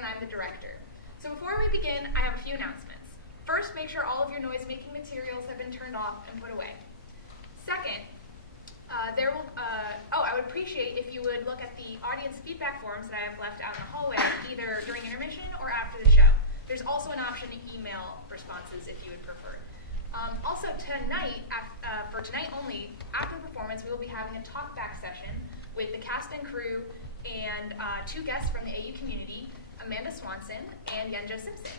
and I'm the director. So before we begin, I have a few announcements. First, make sure all of your noise-making materials have been turned off and put away. Second, I would appreciate if you would look at the audience feedback forms that I have left out in the hallway, either during intermission or after the show. There's also an option to email responses if you would prefer. Also tonight, for tonight only, after the performance, we will be having a talk-back session with the cast and crew and two guests from the AU community, Amanda Swanson and Yenjo Simpson.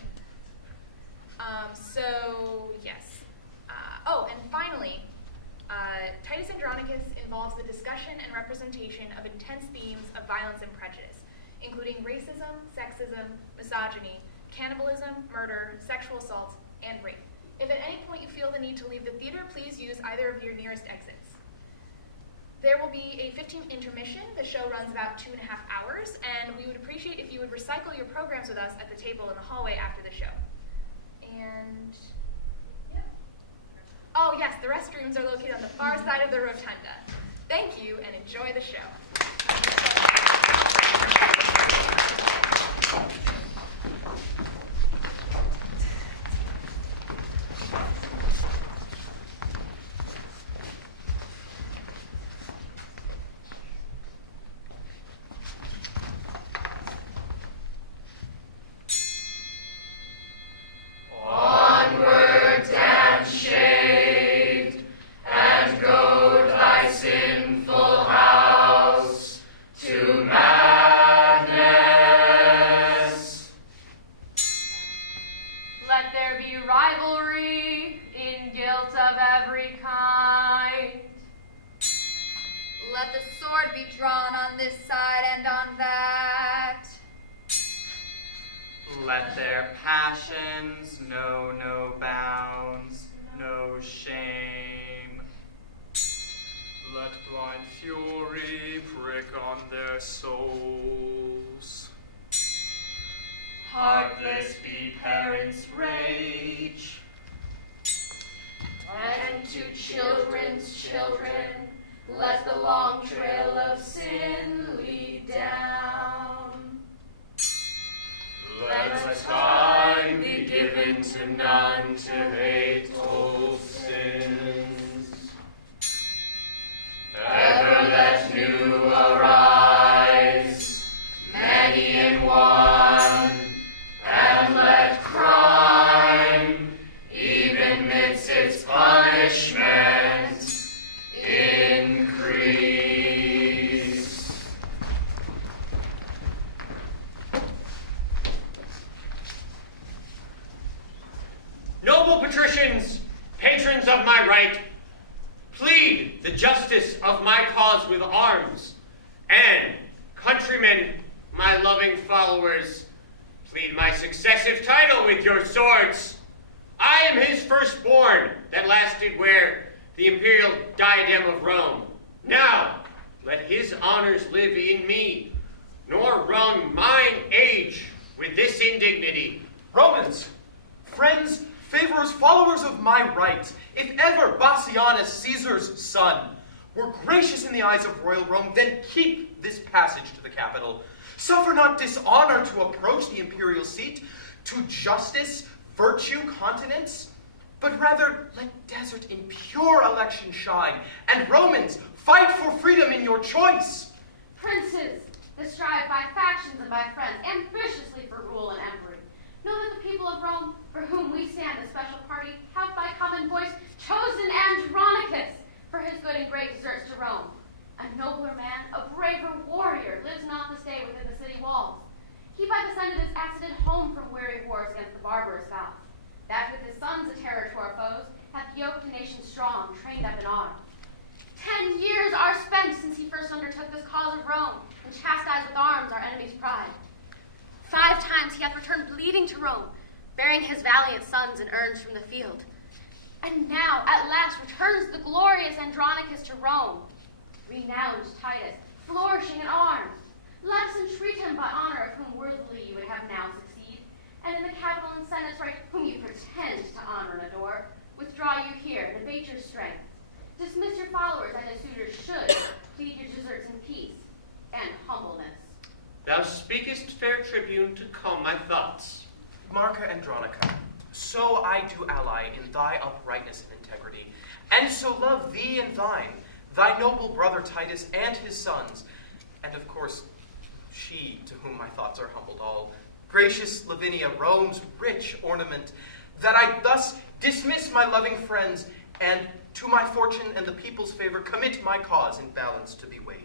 And finally, Titus Andronicus involves the discussion and representation of intense themes of violence and prejudice, including racism, sexism, misogyny, cannibalism, murder, sexual assault, and rape. If at any point you feel the need to leave the theater, please use either of your nearest exits. There will be a 15-minute intermission. The show runs about 2.5 hours, and we would appreciate if you would recycle your programs with us at the table in the hallway after the show. And, yeah. Oh yes, the restrooms are located on the far side of the rotunda. Thank you, and enjoy the show. Let their passions know no bounds, no shame. Let blind fury prick on their souls. Heartless be parents' rage, and to children's children let the long trail of sin lead down. Let time be given to none to hate old sins. Ever let new arise, many in one, and let crime, even midst its punishment, increase. Noble patricians, patrons of my right, plead the justice of my cause with arms, and countrymen, my loving followers, plead my successive title with your swords. I am his firstborn that last did wear the imperial diadem of Rome. Now, let his honors live in me, nor wrong mine age with this indignity. Romans, friends, favorers, followers of my right, if ever Bassianus, Caesar's son, were gracious in the eyes of royal Rome, then keep this passage to the capital. Suffer not dishonor to approach the imperial seat, to justice, virtue, continence, but rather let desert in pure election shine, and Romans, fight for freedom in your choice. Princes, that strive by factions and by friends, ambitiously for rule and empery, know that the people of Rome, for whom we stand a special party, have by common voice chosen Andronicus for his good and great deserts to Rome. A nobler man, a braver warrior, lives not this day within the city walls. He by the Senate is accident home from weary wars against the barbarous Goths. That with his sons a terror to our foes, hath yoked a nation strong, trained up in arms. 10 years are spent since he first undertook this cause of Rome, and chastised with arms our enemy's pride. 5 times he hath returned bleeding to Rome, bearing his valiant sons in urns from the field. And now, at last, returns the glorious Andronicus to Rome. Renowned Titus, flourishing in arms. Let us entreat him by honor, of whom worthily you would have now succeed. And in the capital and senate's right, whom you pretend to honor and adore, withdraw you here and abate your strength. Dismiss your followers, as his suitors should, plead your deserts in peace and humbleness. Thou speakest, fair tribune, to calm my thoughts. Marca Andronica, so I do ally in thy uprightness and integrity, and so love thee and thine, thy noble brother Titus and his sons, and of course, she to whom my thoughts are humbled all, gracious Lavinia, Rome's rich ornament, that I thus dismiss my loving friends, and to my fortune and the people's favor commit my cause in balance to be weighed.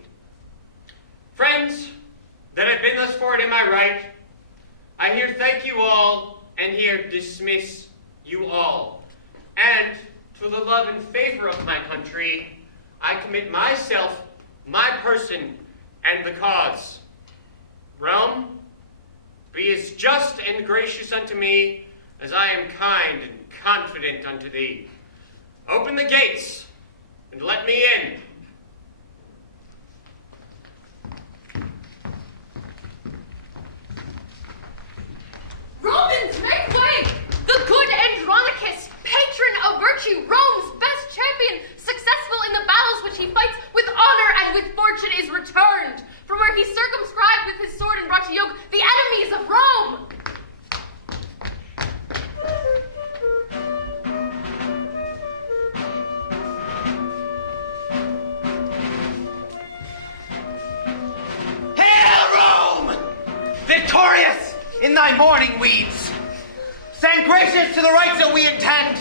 Friends, that have been thus forward in my right, I here thank you all, and here dismiss you all. And to the love and favor of my country, I commit myself, my person, and the cause. Rome, be as just and gracious unto me as I am kind and confident unto thee. Open the gates, and let me in. Romans, make way! The good Andronicus, patron of virtue, Rome's best champion, successful in the battles which he fights with honor and with fortune, is returned, from where he circumscribed with his sword and brought to yoke the enemies of Rome. Hail, Rome! Victorious in thy mourning weeds. Stand gracious to the rights that we intend.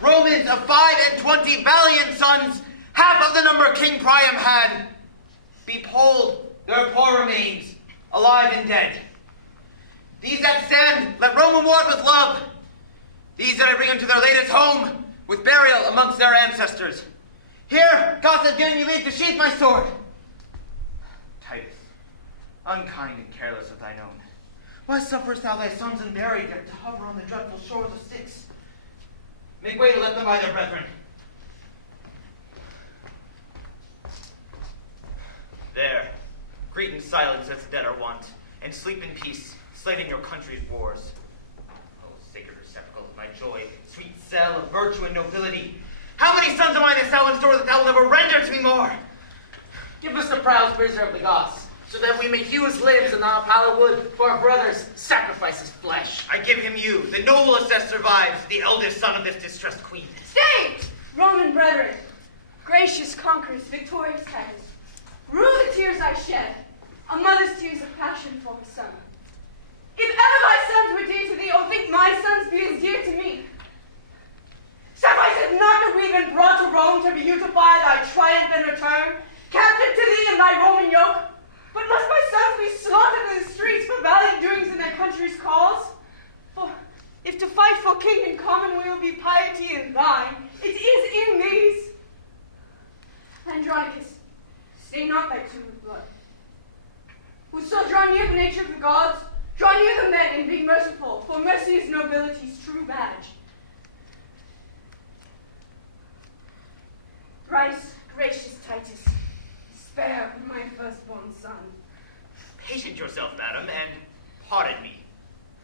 Romans of 25 valiant sons, half of the number King Priam had. Behold their poor remains, alive and dead. These that stand, let Rome award with love. These that I bring unto their latest home, with burial amongst their ancestors. Here, Goth has given me leave to sheath my sword. Titus, unkind and careless of thine own, why sufferest thou thy sons unburied yet to hover on the dreadful shores of Styx? Make way to let them by their brethren. There, greet in silence as the dead are wont, and sleep in peace, slain in your country's wars. Oh, sacred receptacle of my joy, sweet cell of virtue and nobility, how many sons of mine hast thou in store that thou wilt never render to me more? Give us the proud prisoner of the Goths, so that we may hew his limbs and not pile of wood for our brothers, sacrifice his flesh. I give him you, the noblest that survives, the eldest son of this distressed queen. Stay! Roman brethren, gracious conquerors, victorious Titus, rue the tears I shed, a mother's tears of passion for her son. If ever my sons were dear to thee, or think my sons be as dear to me, suffice it not that we've been brought to Rome to beautify thy triumphant return, captive to thee in thy Roman yoke, but must my sons be slaughtered in the streets for valiant doings in their country's cause? For if to fight for king and commonweal be piety in thine, it is in these. Andronicus, stay not thy tomb with blood. Whoso draw near the nature of the gods, draw near them then and be merciful, for mercy is nobility's true badge. Thrice gracious Titus, spare my firstborn son. Patient yourself, madam, and pardon me.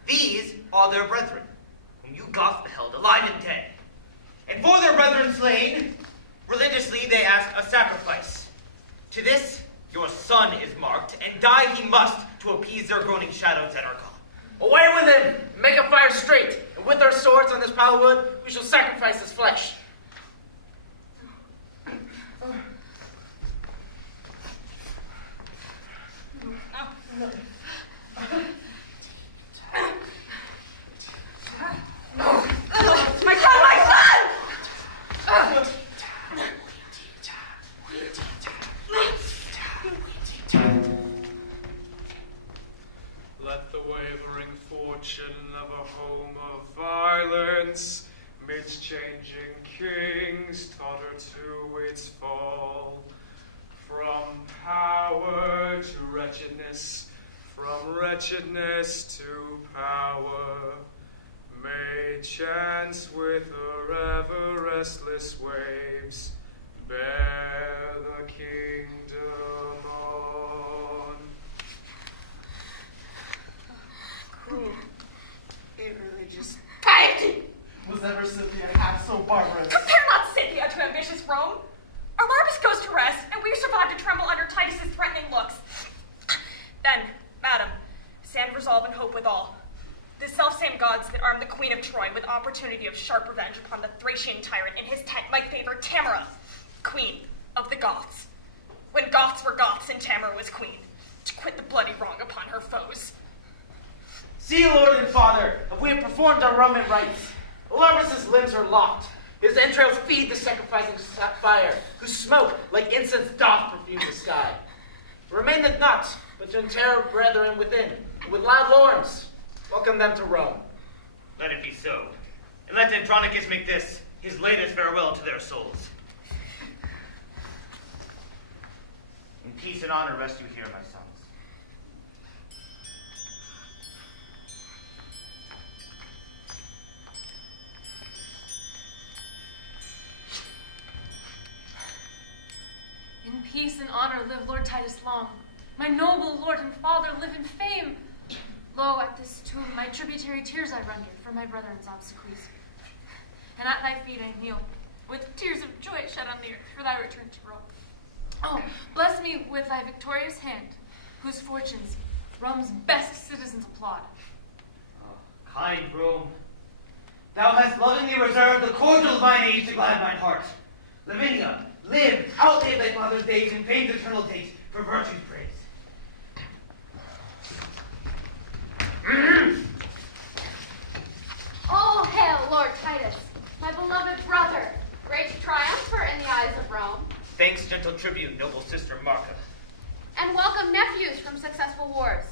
These are their brethren, whom you Goths beheld alive and dead. And for their brethren slain, religiously they ask a sacrifice. To this, your son is marked, and die he must to appease their groaning shadows that are gone. Away with him! Make a fire straight, and with our swords on this pile of wood, we shall sacrifice his flesh. My son, my son! Let the wavering fortune of a home of violence, midst changing kings, totter to its fall. From power to wretchedness, from wretchedness to power, may chance with her ever restless waves bear the kingdom on. Cruel, irreligious. Piety! Was ever Scythia half so barbarous? Compare not Scythia to ambitious Rome. Alarbus goes to rest, and we survive to tremble under Titus's threatening looks. Then, resolve and hope withal. The selfsame gods that armed the Queen of Troy with opportunity of sharp revenge upon the Thracian tyrant in his tent might favor Tamora, queen of the Goths, when Goths were Goths and Tamora was queen, to quit the bloody wrong upon her foes. See, Lord and Father, if we have performed our Roman rites, Alarbus' limbs are locked. His entrails feed the sacrificing fire, whose smoke, like incense, doth perfume the sky. Remaineth not, but to inter our brethren within, with loud alarms, welcome them to Rome. Let it be so. And let Andronicus make this his latest farewell to their souls. In peace and honor rest you here, my sons. In peace and honor live Lord Titus long. My noble lord and father live in fame. Lo, at this tomb my tributary tears I render for my brethren's obsequies. And at thy feet I kneel, with tears of joy shed on the earth for thy return to Rome. Oh, bless me with thy victorious hand, whose fortunes Rome's best citizens applaud. Oh, kind Rome, thou hast lovingly reserved the cordial of thine age to glad mine heart. Lavinia, live, outlive thy father's days in fame's eternal date for virtue's praise. Oh, hail, Lord Titus, my beloved brother, great triumpher in the eyes of Rome. Thanks, gentle tribune, noble sister Marca. And welcome nephews from successful wars,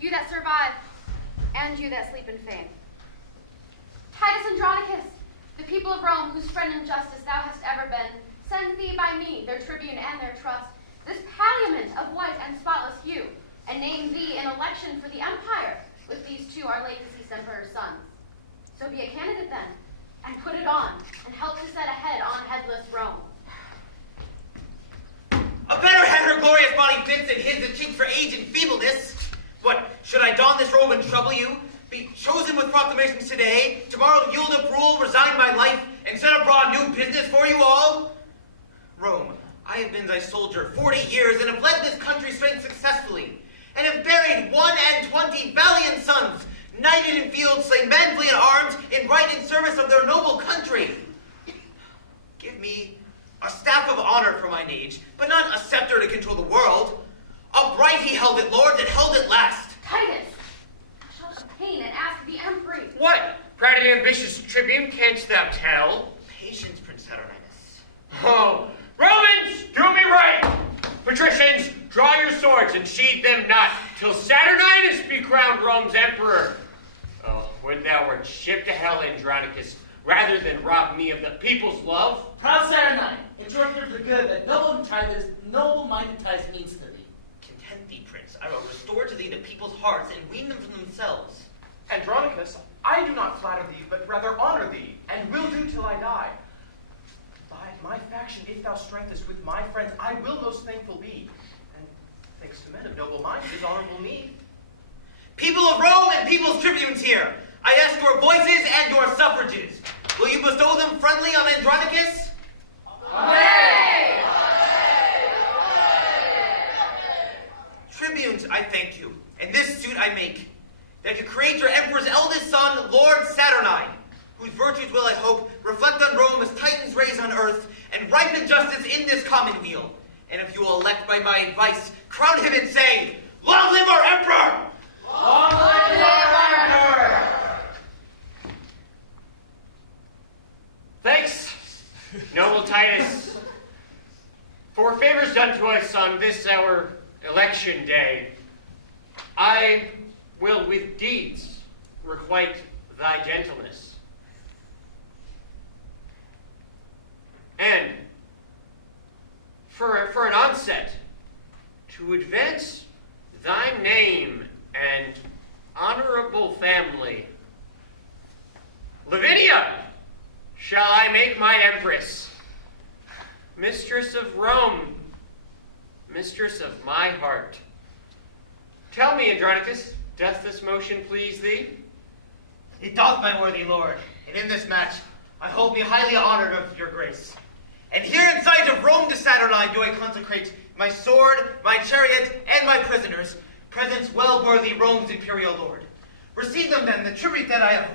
you that survive, and you that sleep in fame. Titus Andronicus, the people of Rome, whose friend in justice thou hast ever been, send thee by me, their tribune and their trust, this palliament of white and spotless hue, and name thee in election for the empire, with these two our late deceased emperor's sons. So be a candidate then, and put it on, and help to set a head on headless Rome. A better head her glorious body fits than his that cheats for age and feebleness. What, should I don this robe and trouble you? Be chosen with proclamations today, tomorrow yield up rule, resign my life, and set abroad new business for you all? Rome, I have been thy soldier 40 years, and have led this country strength successfully, and have buried 21 valiant sons, knighted in field, slain manfully in arms, in right and service of their noble country. Give me a staff of honor for mine age, but not a scepter to control the world. Upright he held it, Lord, that held it last. Titus, thou shalt obtain and ask the empery. What, proud and ambitious tribune, canst thou tell? Patience, Prince Saturninus. Oh, Romans, do me right! Patricians, draw your swords and sheathe them not, till Saturninus be crowned Rome's emperor. Oh, would thou wert shipped to hell, Andronicus, rather than rob me of the people's love? Proud Saturnine, interpreter for the good that noble-minded Titus means to thee. Content thee, Prince. I will restore to thee the people's hearts and wean them from themselves. Andronicus, I do not flatter thee, but rather honor thee, and will do till I die. By my faction, if thou strengthest with my friends, I will most thankful be. And thanks to men of noble minds, is honorable need. People of Rome and people's tribunes here, I ask your voices and your suffrages. Will you bestow them friendly on Andronicus? Aye. Tribunes, I thank you, and this suit I make, that you create your emperor's eldest son, Lord Saturnine, whose virtues will, I hope, reflect on Rome as Titans raise on earth, and ripen justice in this commonweal. And if you will elect by my advice, crown him and say, long live our emperor! Long live our emperor! Thanks, noble Titus, for favors done to us on this our election day. I will with deeds requite thy gentleness. And for an onset, to advance thy name and honorable family, Lavinia shall I make my empress, mistress of Rome, mistress of my heart. Tell me, Andronicus, doth this motion please thee? It doth, my worthy lord, and in this match I hold me highly honored of your grace. And here in sight of Rome to Saturnine do I consecrate my sword, my chariot, and my prisoners, presents well worthy Rome's imperial lord. Receive them then, the tribute that I owe.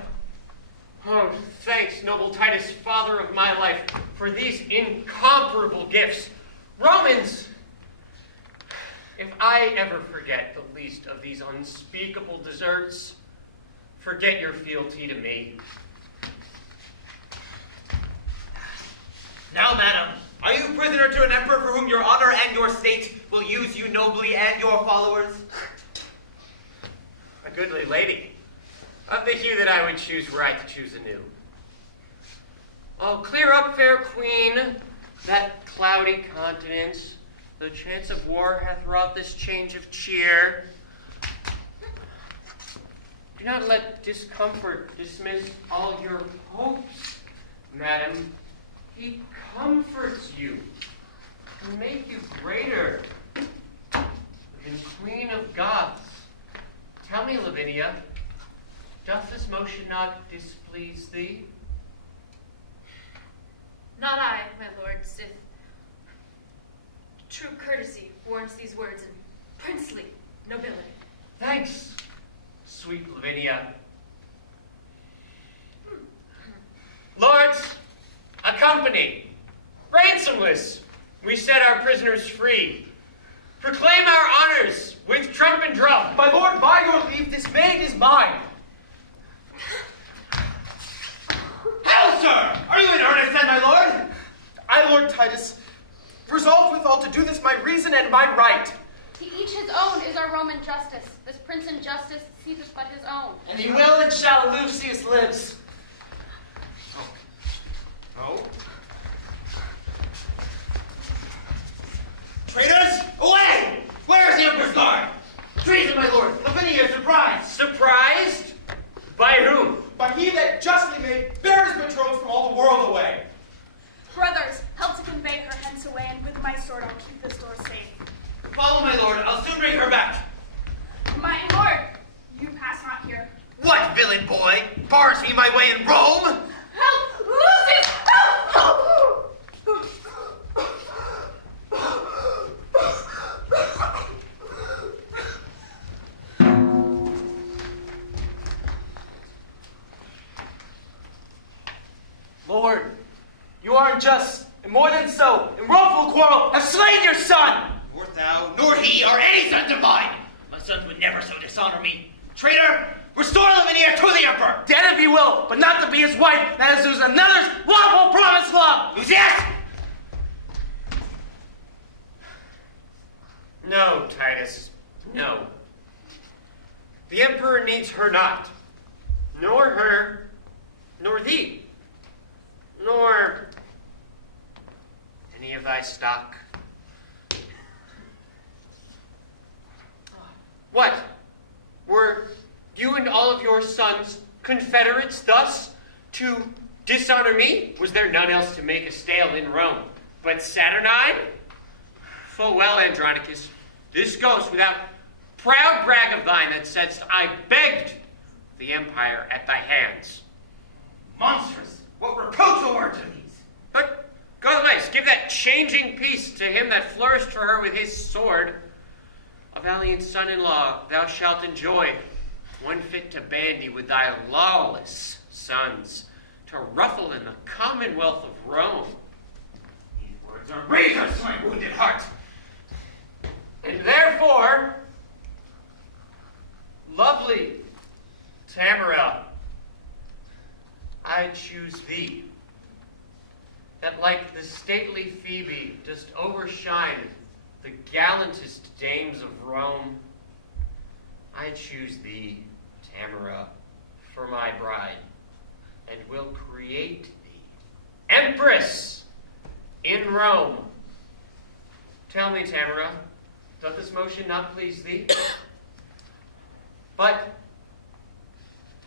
Oh, thanks, noble Titus, father of my life, for these incomparable gifts. Romans, if I ever forget the least of these unspeakable deserts, forget your fealty to me. Now, madam, are you prisoner to an emperor for whom your honor and your state will use you nobly and your followers? A goodly lady, of the hue that I would choose were I to choose anew. Oh, clear up, fair queen, that cloudy countenance. The chance of war hath wrought this change of cheer. Do not let discomfort dismiss all your hopes, madam. He comforts you to make you greater than Queen of Goths. Tell me, Lavinia, doth this motion not displease thee? Not I, my lord, sith true courtesy warrants these words and princely nobility. Thanks, sweet Lavinia. Lords, accompany. Ransomless, we set our prisoners free. Proclaim our honors with trump and drum. My lord, by your leave, this maid is mine. How, sir? Are you in earnest then, my lord? I, Lord Titus, resolved withal to do this my reason and my right. To each his own is our Roman justice. This prince in justice seeketh but his own. And he will and shall Lucius lives. Oh? Traitors, away! Where is the Emperor's guard? Treason, my lord. Lavinia is surprised. Surprised? By whom? By he that justly made bears betrothed from all the world away. Brothers, help to convey her hence away, and with my sword I'll keep this door safe. Follow, my lord. I'll soon bring her back. My lord, you pass not here. What, villain boy? Bars me my way in Rome? Help! Lucius! Help! Lord, you are unjust, and more than so, in wrongful quarrel, have slain your son! Nor thou, nor he, are any sons of mine. My sons would never so dishonor me. Traitor, restore Lavinia to the Emperor. Dead if you will, but not to be his wife, that is to lose another's lawful promised love! Lucius! No, Titus, no. The Emperor needs her not, nor her, nor thee, nor any of thy stock. What? Were you and all of your sons confederates thus to dishonor me? Was there none else to make a stale in Rome but Saturnine? Full well, Andronicus, this goes without proud brag of thine that saidst I begged the empire at thy hands. Monstrous! What reproachful words are these? But, Goths, give that changing peace to him that flourished for her with his sword. A valiant son-in-law thou shalt enjoy, one fit to bandy with thy lawless sons, to ruffle in the commonwealth of Rome. These words are razors to my wounded heart. And therefore, lovely Tamora, I choose thee, that like the stately Phoebe dost overshine the gallantest dames of Rome. I choose thee, Tamora, for my bride, and will create thee empress in Rome. Tell me, Tamora, doth this motion not please thee? But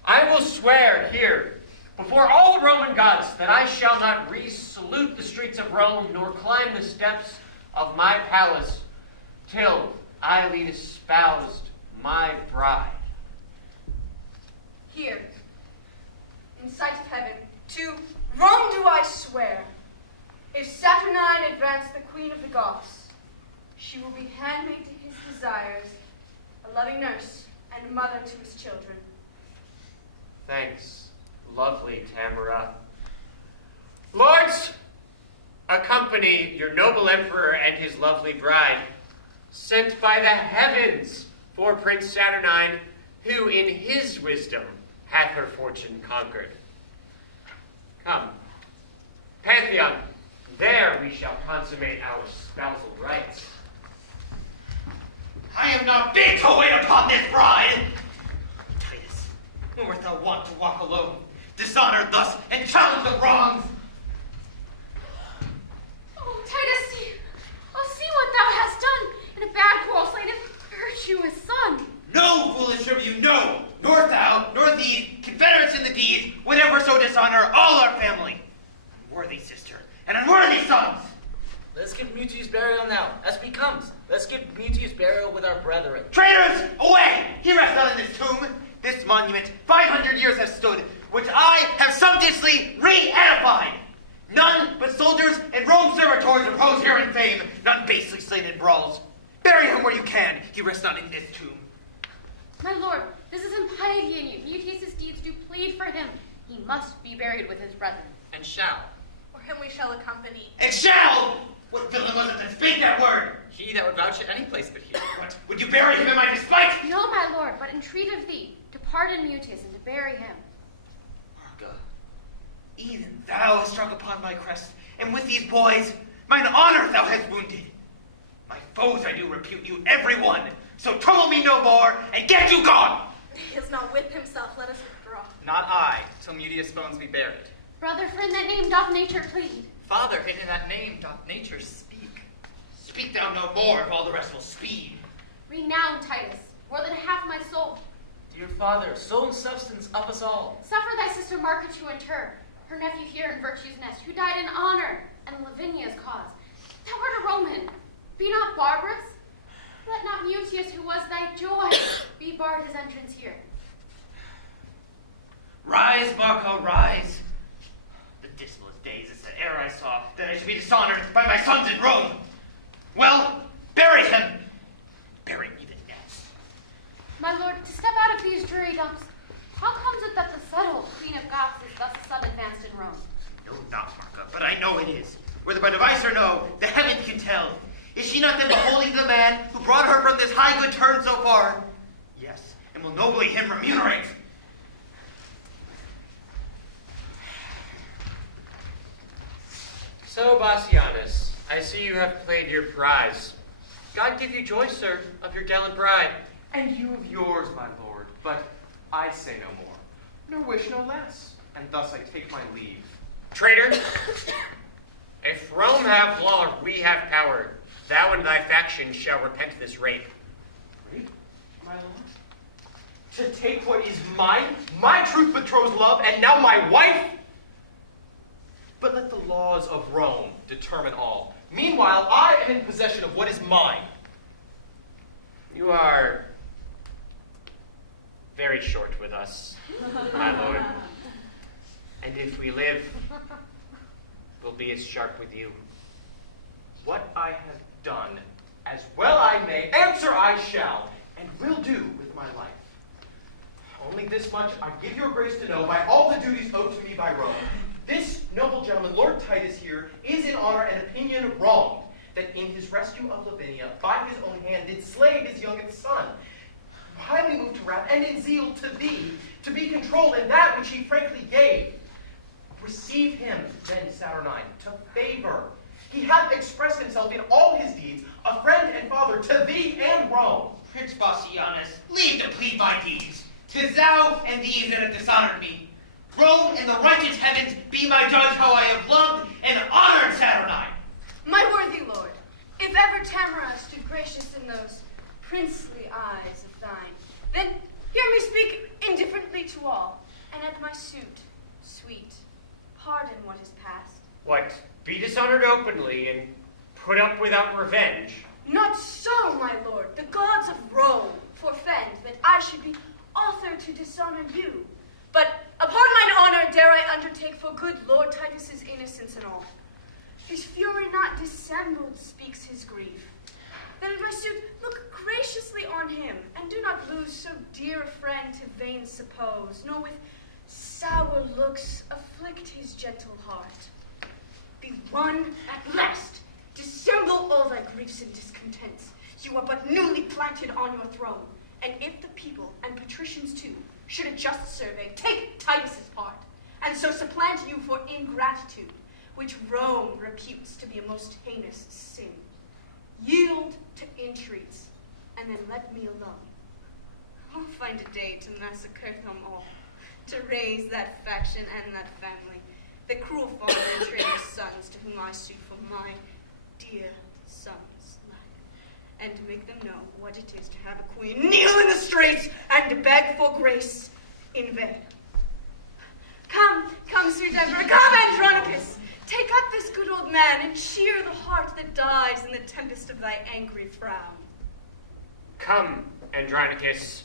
I will swear here, before all the Roman gods, that I shall not re-salute the streets of Rome, nor climb the steps of my palace, till I lead espoused my bride. Here, in sight of heaven, to Rome do I swear, if Saturnine advance the queen of the Goths, she will be handmaid to his desires, a a loving nurse, and a mother to his children. Thanks, lovely Tamora. Lords, accompany your noble emperor and his lovely bride, sent by the heavens for Prince Saturnine, who in his wisdom hath her fortune conquered. Come, Pantheon, there we shall consummate our spousal rites. I am not bid to wait upon this bride. Titus, when wert thou wont to walk alone, dishonored thus, and challenge the wrongs? Oh, Titus, see what thou hast done. In a bad quarrel slain a virtuous son. No, foolish of you, no! Nor thou, nor these, confederates in the deed, would ever so dishonor all our family. Unworthy sister, and unworthy sons! Let's give Mutius burial now, as becomes. Let's give Mutius burial with our brethren. Traitors, away! He rests not in this tomb. This monument 500 years has stood, which I have sumptuously re-edified. None but soldiers and Rome servitors repose here in fame, none basely slain in brawls. Bury him where you can. He rests not in this tomb. My lord, this is impiety in you. Mutius' deeds do plead for him. He must be buried with his brethren. And shall. Or him we shall accompany. And shall! What villain was it that spake that word? He that would vouch at any place but here. What? Would you bury him in my despite? No, my lord, but entreat of thee to pardon Mutius and to bury him. Marca, even thou hast struck upon my crest, and with these boys, mine honor thou hast wounded. My foes I do repute you every one, so trouble me no more, and get you gone! He is not with himself, let us withdraw. Not I, till Mutius' bones be buried. Brother, for in that name doth nature plead. Father, and in that name doth nature speak. Speak thou no more, if all the rest will speed. Renown, Titus, more than half my soul. Dear father, soul and substance of us all. Suffer thy sister Marca to inter, her nephew here in virtue's nest, who died in honor and Lavinia's cause. Thou art a Roman, be not barbarous. Let not Mutius, who was thy joy, be barred his entrance here. Rise, Marco, rise. The dismalest days is that ere I saw that I should be dishonored by my sons in Rome. Well, bury him. Bury me the next. My lord, to step out of these dreary dumps, how comes it that the subtle Queen of Goths is thus a son advanced in Rome? No, not Marca, but I know it is. Whether by device or no, the heavens can tell. Is she not then beholding the man who brought her from this high good turn so far? Yes, and will nobly him remunerate. So, Bassianus, I see you have played your prize. God give you joy, sir, of your gallant bride. And you of yours, my lord, but I say no more, nor wish no less, and thus I take my leave. Traitor, if Rome have law, we have power. Thou and thy faction shall repent this rape. Rape, my lord? To take what is mine, my truth-betrothed love, and now my wife? But let the laws of Rome determine all. Meanwhile, I am in possession of what is mine. You are very short with us, my lord. And if we live, we'll be as sharp with you. What I have done, as well I may, answer I shall, and will do with my life. Only this much I give your grace to know, by all the duties owed to me by Rome, this noble gentleman, Lord Titus here, is in honor and opinion wronged, that in his rescue of Lavinia, by his own hand did slay his youngest son, highly moved to wrath, and in zeal to thee, to be controlled in that which he frankly gave. Receive him, then, Saturnine, to favor. He hath expressed himself in all his deeds, a friend and father to thee and Rome. Prince Bassianus, leave to plead my deeds. 'Tis thou and these that have dishonored me. Rome and the righteous heavens be my judge how I have loved and honored Saturnine. My worthy lord, if ever Tamora stood gracious in those princely eyes of thine, then hear me speak indifferently to all, and at my suit, sweet, pardon what is past. What, be dishonored openly and put up without revenge? Not so, my lord. The gods of Rome forfend that I should be author to dishonor you. But upon mine honor dare I undertake for good Lord Titus's innocence and all. His fury not dissembled speaks his grief. then my suit look graciously on him, and do not lose so dear a friend to vain suppose, nor with sour looks afflict his gentle heart. Be won at last, dissemble all thy griefs and discontents. You are but newly planted on your throne, and if the people, and patricians too, should a just survey, take Titus's part, and so supplant you for ingratitude, which Rome reputes to be a most heinous sin. Yield to entreats, and then let me alone. I'll find a day to massacre them all, to raise that faction and that family, the cruel father and traitor sons to whom I sue for my dear son's life, and to make them know what it is to have a queen kneel in the streets and to beg for grace in vain. Come, sweet Emperor, come, Andronicus! Take up this good old man and cheer the heart that dies in the tempest of thy angry frown. Come, Andronicus,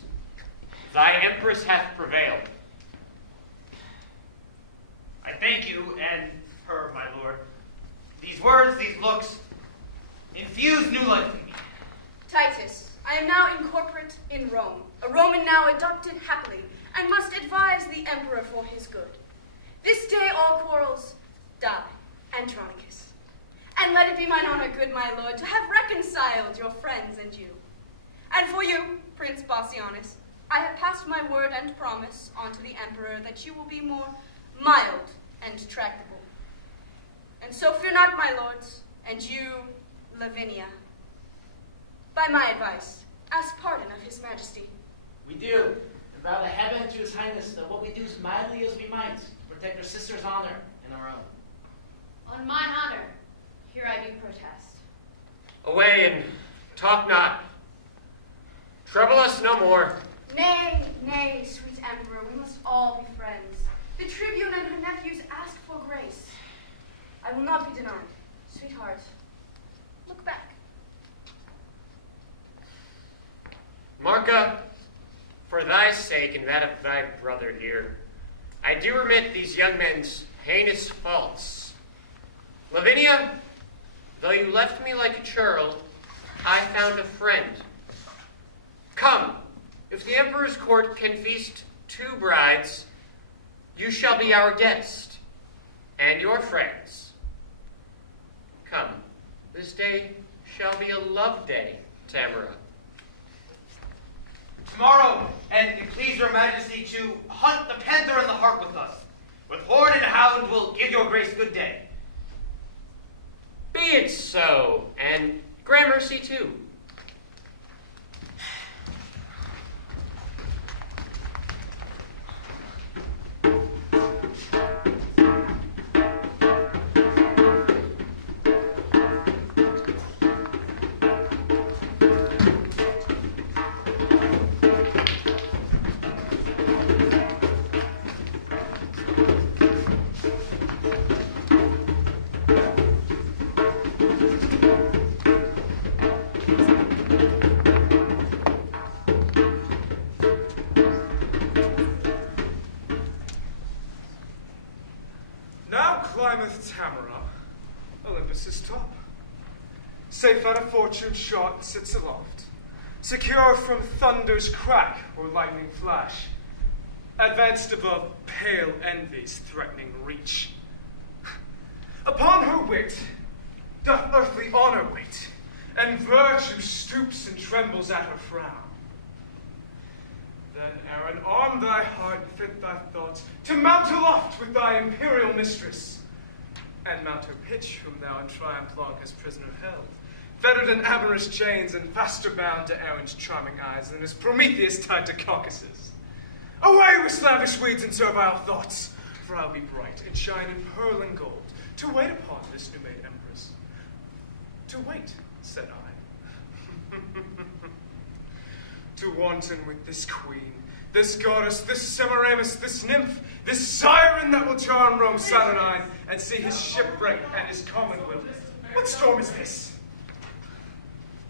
thy empress hath prevailed. I thank you, and her, my lord. These words, these looks, infuse new life in me. Titus, I am now incorporate in Rome, a Roman now adopted happily, and must advise the emperor for his good. This day all quarrels die, Andronicus. And let it be mine honor, good my lord, to have reconciled your friends and you. And for you, Prince Bassianus, I have passed my word and promise on to the emperor that you will be more mild and tractable. And so fear not, my lords, and you, Lavinia. By my advice, ask pardon of his majesty. We do, and vow to heaven and to his highness that what we do as mildly as we might, to protect our sister's honor and our own. On mine honor, here I do protest. Away and talk not. Trouble us no more. Nay, nay, sweet emperor, we must all be friends. The tribune and her nephews ask for grace. I will not be denied. Sweetheart, look back. Marca, for thy sake and that of thy brother here, I do remit these young men's heinous faults. Lavinia, though you left me like a churl, I found a friend. Come, if the emperor's court can feast 2 brides, you shall be our guest, and your friends. Come, this day shall be a love day, Tamora. Tomorrow, and it please your majesty to hunt the panther and the hart with us. With horn and hound will give your grace good day. Be it so, and gramercy too. Climbeth Tamora, Olympus' top. Safe out of fortune's shot sits aloft, secure from thunder's crack or lightning flash, advanced above pale envy's threatening reach. Upon her wit doth earthly honor wait, and virtue stoops and trembles at her frown. Then, Aaron, arm thy heart and fit thy thoughts to mount aloft with thy imperial mistress, and mount her pitch, whom thou in triumph long hast prisoner held, fettered in amorous chains and faster bound to Aaron's charming eyes than is Prometheus tied to Caucasus. Away with slavish weeds and servile thoughts, for I'll be bright and shine in pearl and gold, to wait upon this new-made empress. To wait, said I. To wanton with this queen, this goddess, this Semiramis, this nymph, this siren that will charm Rome's Saturnine and see his shipwreck and his commonweal. What storm is this?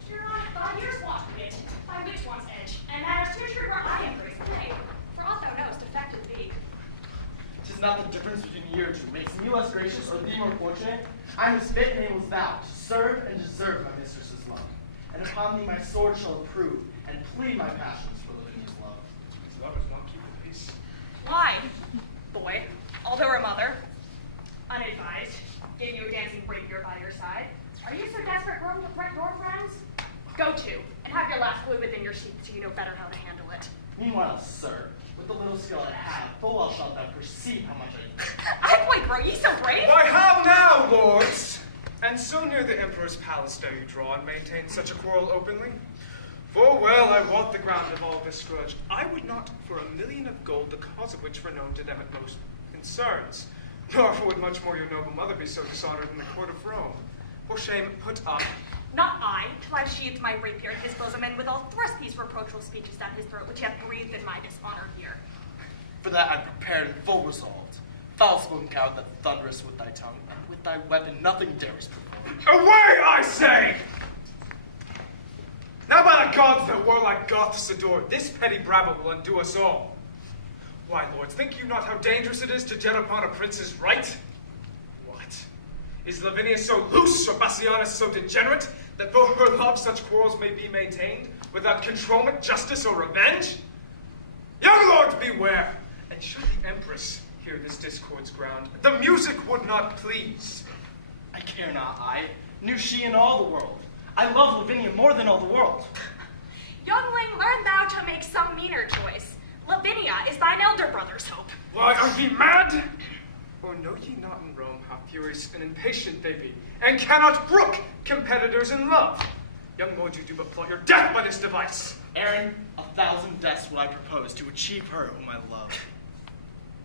Chiron, thy years walk wit, by which one's edge, and matters too true where I embrace the day. For aught thou knowest, affected thee. 'Tis not the difference between a year or two makes me less gracious or thee more fortunate. I am as fit and able as thou to serve and deserve my mistress's love. and upon thee my sword shall approve, and plead my passions for Lavinia's love. These lovers not keep the peace. Why, boy, although her mother, unadvised, gave you a dancing rapier by your side, are you so desperate Rome to threat your friends? Go to, and have your laugh glue within your sheath so you know better how to handle it. Meanwhile, sir, with the little skill I have, full well shalt thou perceive how much I quite grow ye so brave? Why, how now, lords? And so near the emperor's palace dare you draw and maintain such a quarrel openly? For well I wot the ground of all this grudge. I would not for 1,000,000 of gold, the cause of which were known to them at most concerns. Nor would much more your noble mother be so dishonored in the court of Rome. For shame, put up. Not I, till I've sheathed my rapier in his bosom, and withal thrust these reproachful speeches down his throat, which have breathed in my dishonor here. For that I'm prepared and full resolved. Foul-spoken coward that thunderest with thy tongue, and with thy weapon nothing darest perform. Away, I say! Now by the gods that warlike Goths adore, this petty brabble will undo us all. Why, lords, think you not how dangerous it is to jet upon a prince's right? What? Is Lavinia so loose, or Bassianus so degenerate, that for her love such quarrels may be maintained, without controlment, justice, or revenge? Young lords, beware! And should the empress hear this discord's ground, the music would not please. I care not, I. Knew she in all the world. I love Lavinia more than all the world. Youngling, learn thou to make some meaner choice. Lavinia is thine elder brother's hope. Why, are ye mad? Or know ye not in Rome how furious and impatient they be, and cannot brook competitors in love? Young lord, you do but plot your death by this device. Aaron, 1,000 deaths would I propose to achieve her whom I love.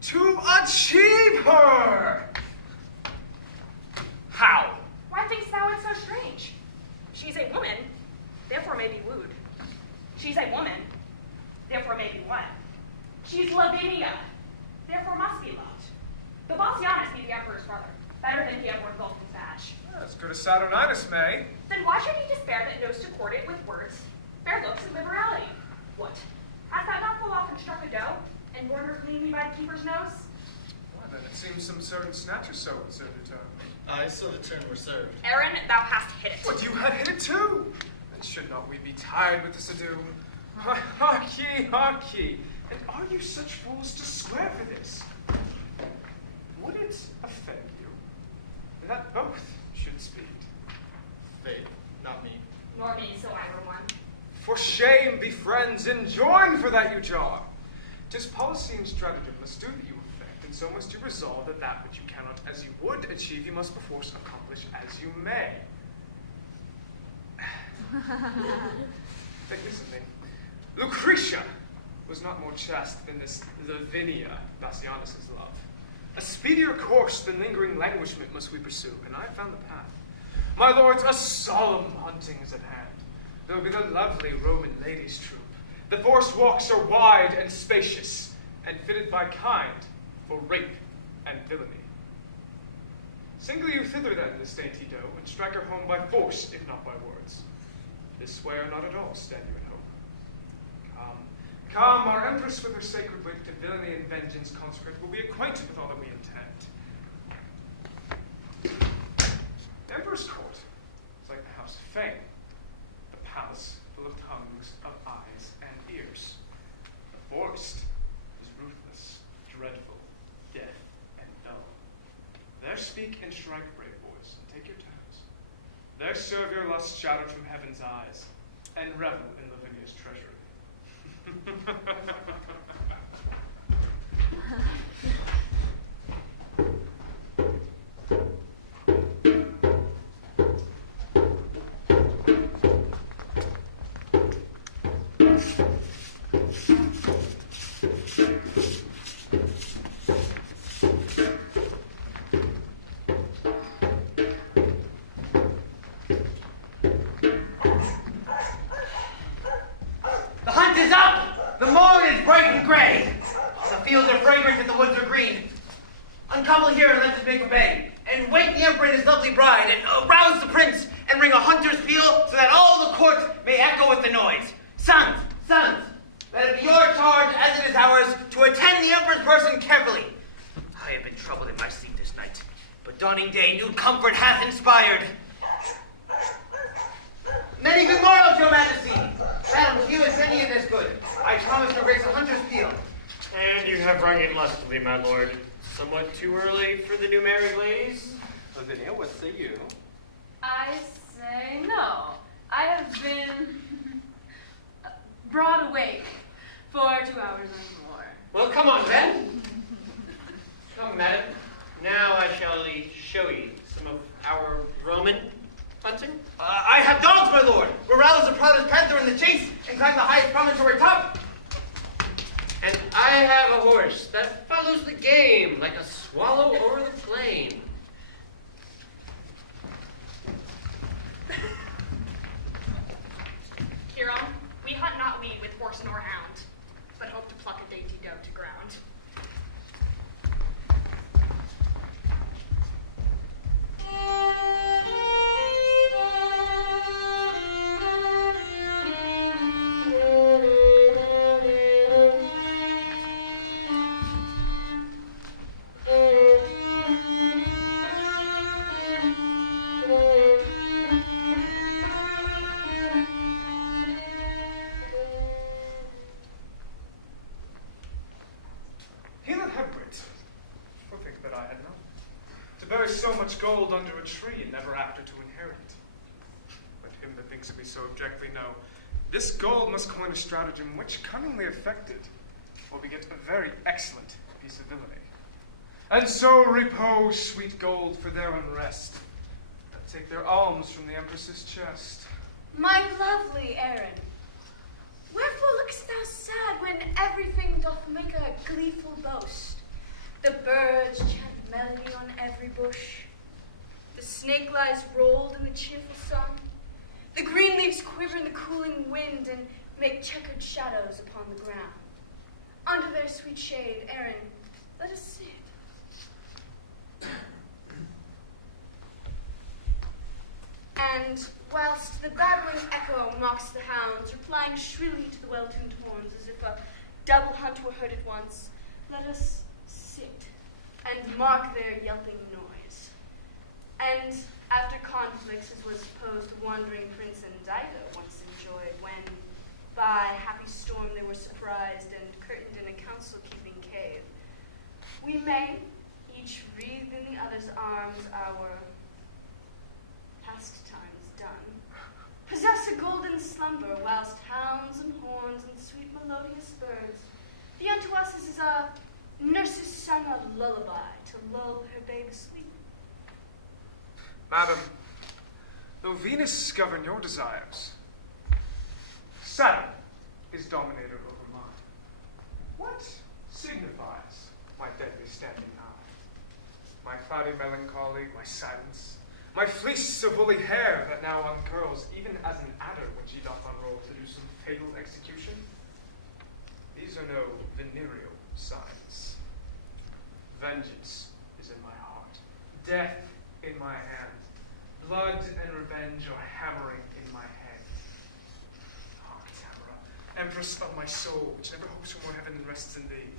To achieve her! How? Why thinkst thou it so strange? She's a woman, therefore may be wooed. She's a woman, therefore may be won. She's Lavinia, therefore must be loved. The Bassianus be the emperor's brother, better than he ever engulfed his badge. As good as Saturninus may. Then why should he despair that knows to court it with words, fair looks, and liberality? What? Hast thou not full often struck a doe, and borne her cleanly by the keeper's nose? Why, then it seems some certain snatcher so would serve the turn. I so the turn were served. Aaron, thou hast hit it. But you had hit it too. Then should not we be tired with this ado? Hark ye. And are you such fools to swear for this? Would it offend you that both should speak? Faith, not me. Nor me, so I were one. For shame, be friends, and join for that you jar. 'Tis policy and stratagem must do that you effect, and so must you resolve that which you cannot as you would achieve, you must perforce accomplish as you may. Think this of me. Lucretia was not more chaste than this Lavinia, Bassianus' love. A speedier course than lingering languishment must we pursue, and I have found the path. My lords, a solemn hunting is at hand. There will be the lovely Roman ladies' troop. The forest walks are wide and spacious, and fitted by kind for rape and villainy. Single you thither then this dainty doe, and strike her home by force, if not by words. This way or not at all stand you in hope. Come, our empress with her sacred wit to villainy and vengeance consecrate will be acquainted with all that we intend. The emperor's court is like the house of fame, the palace full of tongues of eyes and ears. The forest is ruthless, dreadful, deaf, and dull. There speak and strike, brave boys, and take your turns. There serve your lust shadowed from heaven's eyes, and revel in Lavinia's treasury. The hunt is up! The morn is bright and gray. The fields are fragrant and the woods are green. Uncouple here and let us make obey. And wake the emperor and his lovely bride, and arouse the prince, and ring a hunter's peal, so that all the court may echo with the noise. Sons, let it be your charge, as it is ours, to attend the emperor's person carefully. I have been troubled in my sleep this night, but dawning day new comfort hath inspired. Many good morrows, your majesty. Madam, you and any of this good. I promise to grace a hunter's peal. And you have rung it lustily, my lord. Somewhat too early for the new married ladies? Lavinia, what say you? I say no. I have been broad awake for 2 hours and more. Well, come on, then. Come, madam. Now I shall show you some of our Roman hunting. I have dogs, my lord. Veraza the proudest panther in the chase and climb the highest promontory top. And I have a horse that follows the game like a swallow over the plain. Chiron, we hunt not we with horse nor hound, but hope to pluck a dainty doe to ground. So much gold under a tree and never after to inherit it. But him that thinks that we so abjectly know, this gold must coin a stratagem which, cunningly effected, will beget a very excellent piece of villainy. And so repose, sweet gold, for their unrest, and take their alms from the empress's chest. My lovely Aaron, wherefore look'st thou sad when everything doth make a gleeful boast? The birds chant melody on every bush. The snake lies rolled in the cheerful sun. The green leaves quiver in the cooling wind and make checkered shadows upon the ground. Under their sweet shade, Aaron, let us sit. And whilst the babbling echo mocks the hounds, replying shrilly to the well-tuned horns as if a double hunt were heard at once, let us sit and mark their yelping noise. And after conflicts, as was supposed, the wandering prince and Dido once enjoyed, when by happy storm they were surprised and curtained in a council-keeping cave, we may, each wreathed in the other's arms, our pastimes done, possess a golden slumber, whilst hounds and horns and sweet melodious birds, the unto us is a nurse's sung a lullaby to lull her babe asleep. Madam, though Venus govern your desires, Saturn is dominator over mine. What signifies my deadly standing eye? My cloudy melancholy, my silence, my fleece of woolly hair that now uncurls, even as an adder when she doth unroll to do some fatal execution? These are no venereal signs. Vengeance is in my heart, death in my hand, blood and revenge are hammering in my head. Ah, Tamora, empress of my soul, which never hopes for more heaven than rests in thee.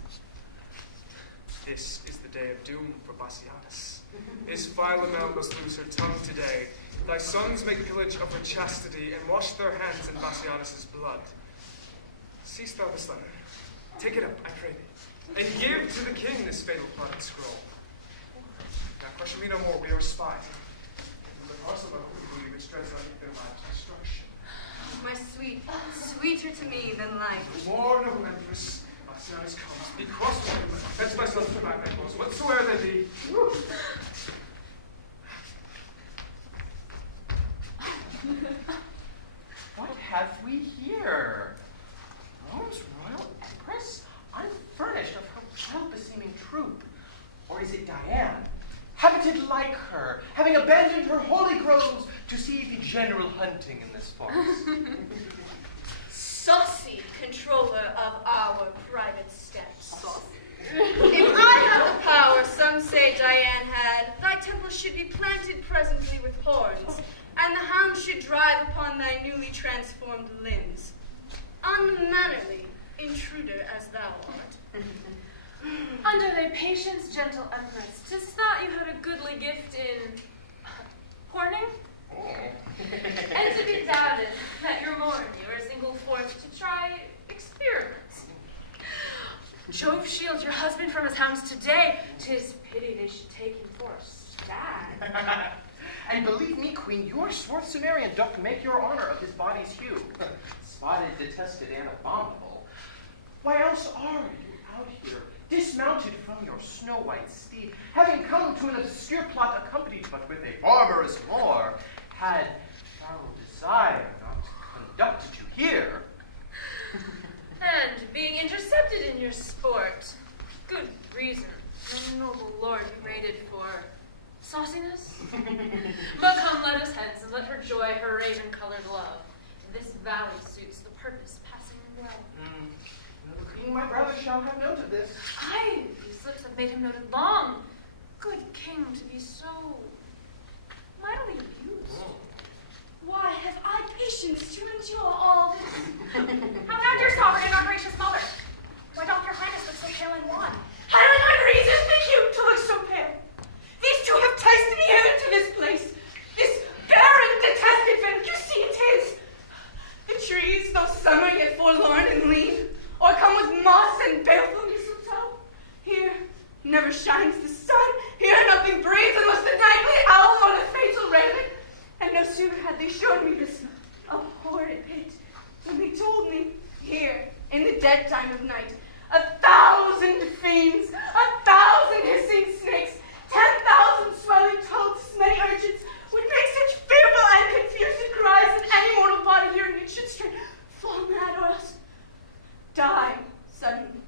This is the day of doom for Bassianus. His Philomel must lose her tongue today. Thy sons make pillage of her chastity and wash their hands in Bassianus's blood. Seest thou this letter? Take it up, I pray thee, and give to the king this fatal plotted scroll. Now question me no more, we are spies. And the parcel of who which dreads underneath their lives' destruction. My sweet, sweeter to me than life. The war, noble empress, Bassianus comes. Be crossed with him, fetch thy sons from my ankles, whatsoever they be. What have we here? Rome's royal empress, unfurnished of her well-beseeming troop. Or is it Diane, habited like her, having abandoned her holy groves to see the general hunting in this forest? Saucy controller of our private steps. If I had the power some say Diane had, thy temple should be planted presently with horns, and the hounds should drive upon thy newly transformed limbs. Unmannerly intruder as thou art. Under thy patience, gentle empress, 'tis thought you had a goodly gift in horning? And to be doubted that you're more than you are single forth to try experiments. Jove shield your husband from his hounds today. 'Tis pity they should take him for a stag. And believe me, Queen, your swarth Sumerian doth make your honor of his body's hue. Spotted, detested, and abominable. Why else are you out here, dismounted from your snow-white steed, having come to an obscure plot accompanied but with a barbarous lore, had foul desire not conducted you here? And being intercepted in your sport, good reason, the noble lord you raided for sauciness. But come, let us hence, and let her joy her raven-colored love. This valley suits the purpose passing well. The Queen, my brother, shall have note of this. Aye, these lips have made him noted long. Good king, to be so mightily abused. Why have I patience to endure all this? How about your sovereign and our gracious mother? Why doth your highness look so pale and wan? Had I not reason for you to look so pale? These two have ticed me hither to this place. This barren, detested bank, you see it is. The trees, though summer yet forlorn and lean, or come with moss and baleful mistletoe. Here never shines the sun, here nothing breathes unless the nightly owl or the fatal raven. And no sooner had they shown me this abhorred pit, when they told me, here, in the dead time of night, 1,000 fiends, 1,000 hissing snakes, 10,000 swelling toads, many urchins, would make such fearful and confused cries that any mortal body hearing it should straight fall mad or else die suddenly.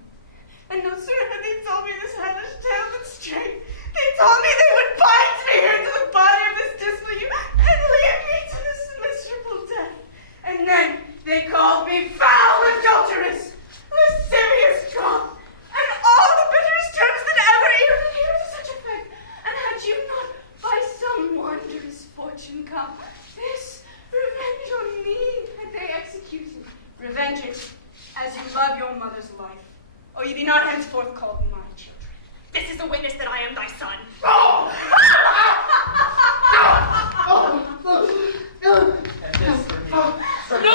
And no sooner had they told me this hellish tale than straight, they told me they would bind me here to the body of this dismal youth and lead me to this miserable death. And then they called me foul adulteress, lascivious Goth, and all the bitterest terms that ever ear could hear to such effect. And had you not by some wondrous fortune come, this revenge on me had they executed. Revenge it, as you love your mother's life, or you be not henceforth called my children. This is a witness that I am thy son. And this for me. No!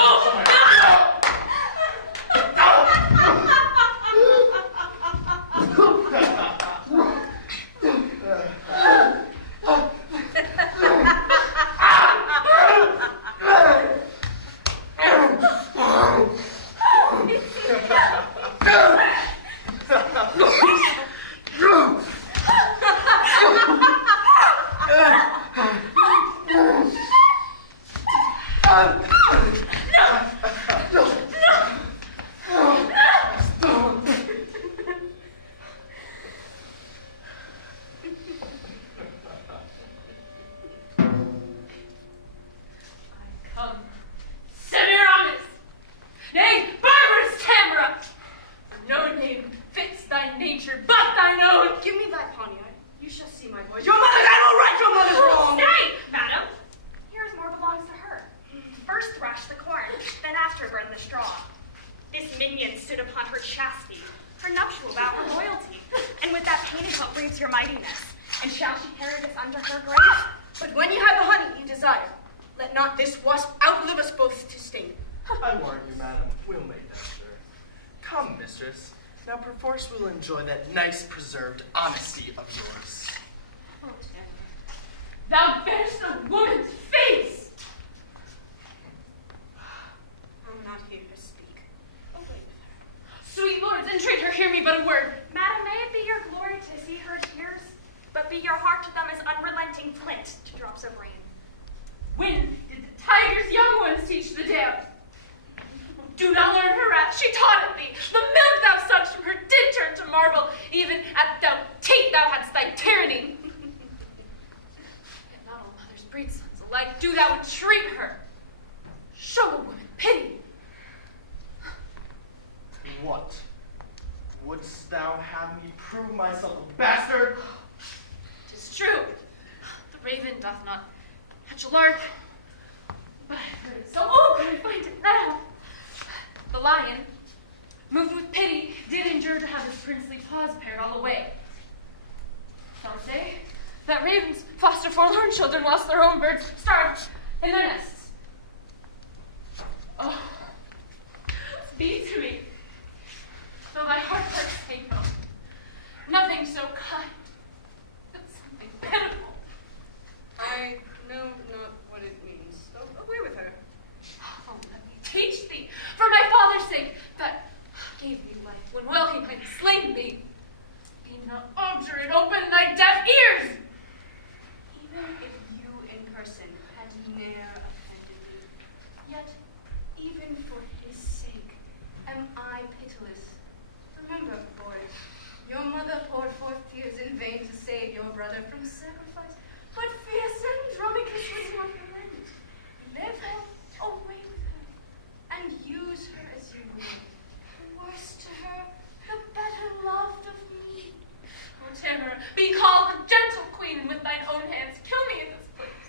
We'll enjoy that nice preserved honesty of yours. Oh, Tamora, thou bearest a woman's face! I'm not here to speak. Away with her. Sweet lords, entreat her, hear me but a word. Madam, may it be your glory to see her tears, but be your heart to them as unrelenting flint to drops of rain. When did the tiger's young ones teach the tale? Do not learn her wrath, she taught it thee. The milk thou sucked from her did turn to marble, even at thou teat thou hadst thy tyranny. Yet not all mothers breed sons alike. Do thou entreat her. Show a woman pity. What? Wouldst thou have me prove myself a bastard? 'Tis true. The raven doth not hatch a lark. But I heard it so. Oh, can I find it now? The lion, moved with pity, did endure to have his princely paws pared all away. Some say that ravens foster forlorn children whilst their own birds starved in their nests. Oh, speak to me. Though my heart hurts, say no. Nothing so kind, but something pitiful. I know not what it means. So away with her. Oh, let me teach thee, for my father's sake, that gave thee life when well he might have slain thee. Be not obdurate, open thy deaf ears. Even if you in person had ne'er offended me, yet even for his sake am I pitiless. Remember, boys, your mother poured forth tears in vain to save your brother from sacrifice, but fierce Andronicus was not relented. Therefore, away with her, and use her as you will. The worse to her, the better loved of me. O Tamora, be called a gentle queen, and with thine own hands kill me in this place.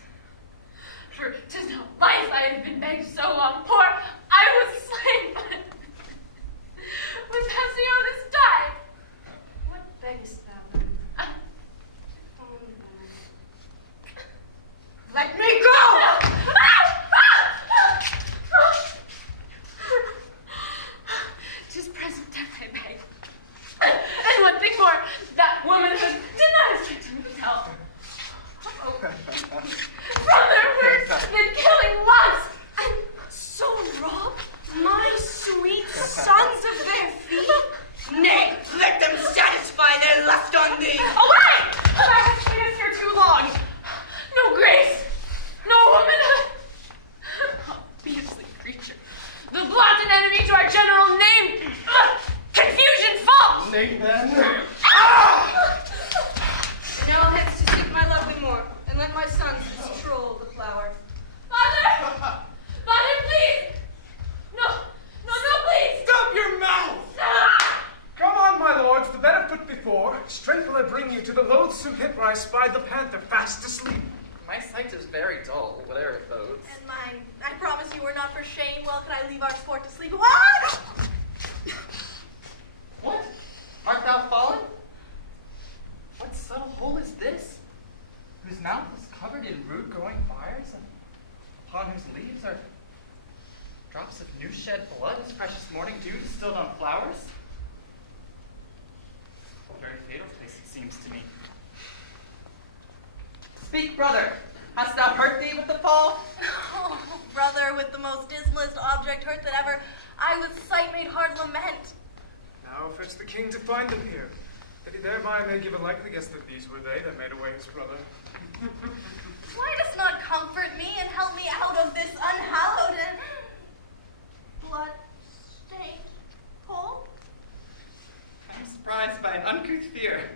For 'tis not life I have been begged so long. Poor I was slain, but when Bassianus died. What beggest thou then? Let me go! 'Tis present death I beg. And one thing more, that womanhood denies me to tell. From their words, that killing loves, And so rob my sweet sons of their fee? Nay, let them satisfy their lust on thee. Away! Thou hast made us here too long. No grace, no womanhood. Oh, beastly creature, the blot and enemy to our general name. Confusion false. Nay then. Now hence to seek my lovely more, and let my sons stroll the flower. Father! Father, please! No, please! Stop your mouth! Ah! Come on, my lords, the better foot before. Straight will I bring you to the loathsome pit where I spied the panther fast asleep. My sight is very dull, whatever it bodes. And mine. I promise you were not for shame. Well, could I leave our sport to sleep? What? What? Art thou fallen? What subtle hole is this? Whose mouth is covered in rude-growing fires, and upon whose leaves are drops of new-shed blood as precious morning dew distilled on flowers? A very fatal place, it seems to me. Speak, brother. Hast thou hurt thee with the fall? Oh, brother, with the most dismalest object hurt that ever I with sight made hard lament. Now fetch the king to find them here, that he thereby may give a likely guess that these were they that made away his brother. Why dost not comfort me and help me out of this unhallowed and blood-stained hole? I am surprised by an uncouth fear.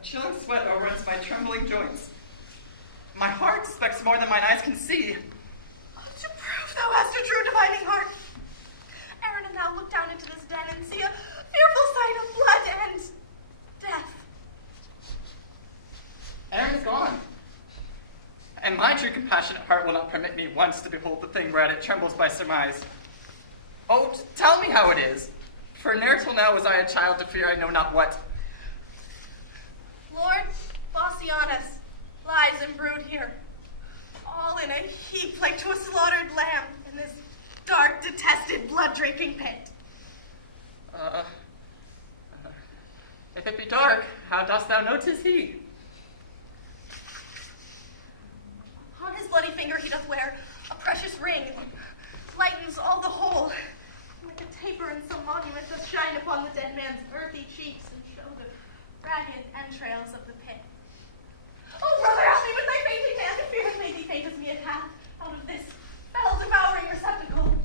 A chilling sweat overruns my trembling joints. My heart suspects more than mine eyes can see. To prove thou hast a true divining heart, Aaron and thou look down into this den and see a fearful sight of blood and death. Aaron is gone. And my true compassionate heart will not permit me once to behold the thing whereat it trembles by surmise. Oh, tell me how it is, for ne'er till now was I a child to fear I know not what. Lord Bassianus lies and brood here, all in a heap like to a slaughtered lamb in this dark, detested, blood-drinking pit. If it be dark, how dost thou know 'tis he? On his bloody finger he doth wear a precious ring, lightens all the whole, like a taper in some monument doth shine upon the dead man's earthy cheeks and show the ragged entrails of the pit. Oh, brother, help me with thy fainting hand, if fear has made thee faint as me it hath, out of this fell-devouring receptacle.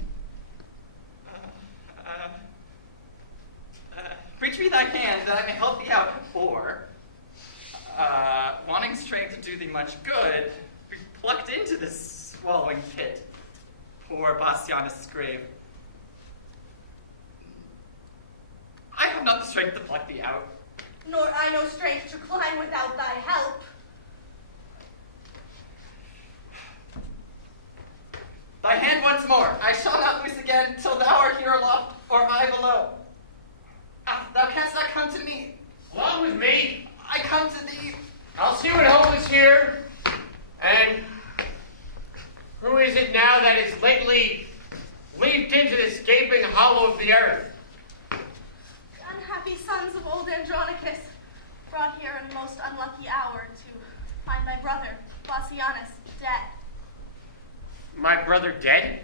Reach me thy hand that I may help thee out, or, wanting strength to do thee much good, be plucked into this swallowing pit. Poor Bassianus' grave. I have not the strength to pluck thee out. Nor I no strength to climb without thy help. Thy hand once more. I shall not loose again till thou art here aloft, or I below. Ah, thou canst not come to me. Along with me. I come to thee. I'll see what hope is here, and is it now that is lately leaped into this gaping hollow of the earth? Unhappy sons of old Andronicus, brought here in a most unlucky hour to find my brother, Bassianus, dead. My brother dead?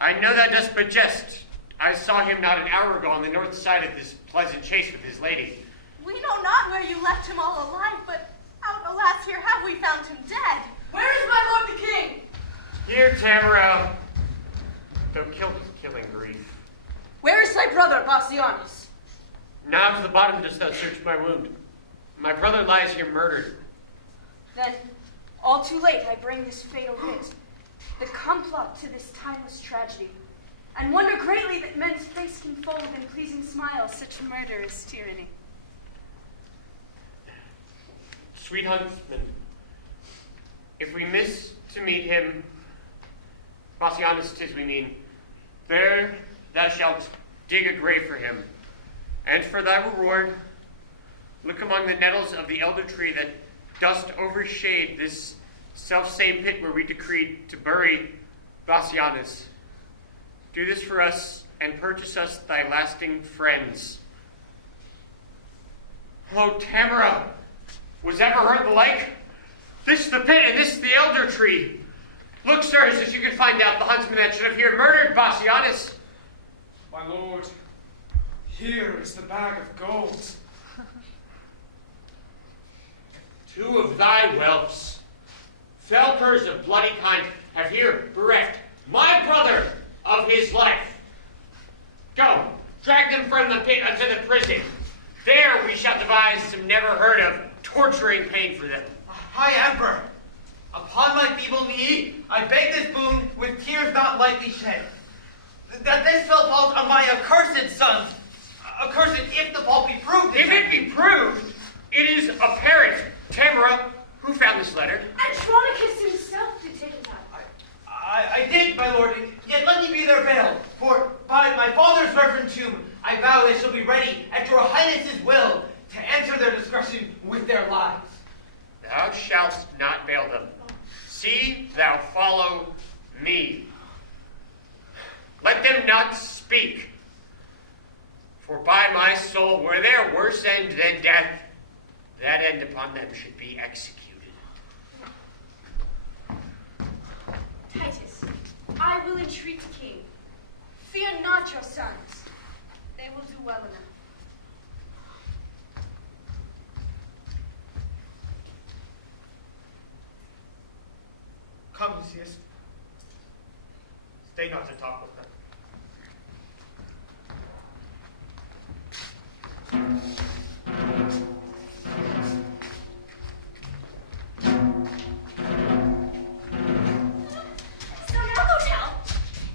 I know thou dost but jest. I saw him not an hour ago on the north side of this pleasant chase with his lady. We know not where you left him all alive, but out, alas, here have we found him dead. Where is my lord the king? Here, Tamora, though killed with killing grief. Where is thy brother, Bassianus? Now to the bottom dost thou search my wound. My brother lies here murdered. Then, all too late, I bring this fatal hit, the complot to this timeless tragedy, and wonder greatly that men's face can fold in pleasing smiles such murderous tyranny. Sweet huntsman, if we miss to meet him, Bassianus 'tis we mean, there thou shalt dig a grave for him, and for thy reward, look among the nettles of the elder tree that dost overshade this self-same pit where we decreed to bury Bassianus. Do this for us, and purchase us thy lasting friends. Oh, Tamora, was ever heard the like? This the pit, and this the elder tree. Look, sirs, if you could find out the huntsman that should have here murdered Bassianus. My lord, here is the bag of gold. 2 of thy whelps, fell curs of bloody kind, have here bereft my brother of his life. Go, drag them from the pit unto the prison. There we shall devise some never heard of torturing pain for them. High Emperor, upon my feeble knee, I beg this boon with tears not lightly shed. That this fell fault on my accursed sons. Accursed if the fault be proved. If it be proved, it is apparent. Tamora, who found this letter? Andronicus himself did take it out. I did, my lord, yet let me be their bail. For by my father's reverend tomb, I vow they shall be ready at your highness's will to answer their discretion with their lives. Thou shalt not bail them. See, thou follow me. Let them not speak. For by my soul, were there worse end than death, that end upon them should be executed. Titus, I will entreat the king. Fear not your sons. They will do well enough. Come, Lucius. Stay not to talk with them. So now go tell,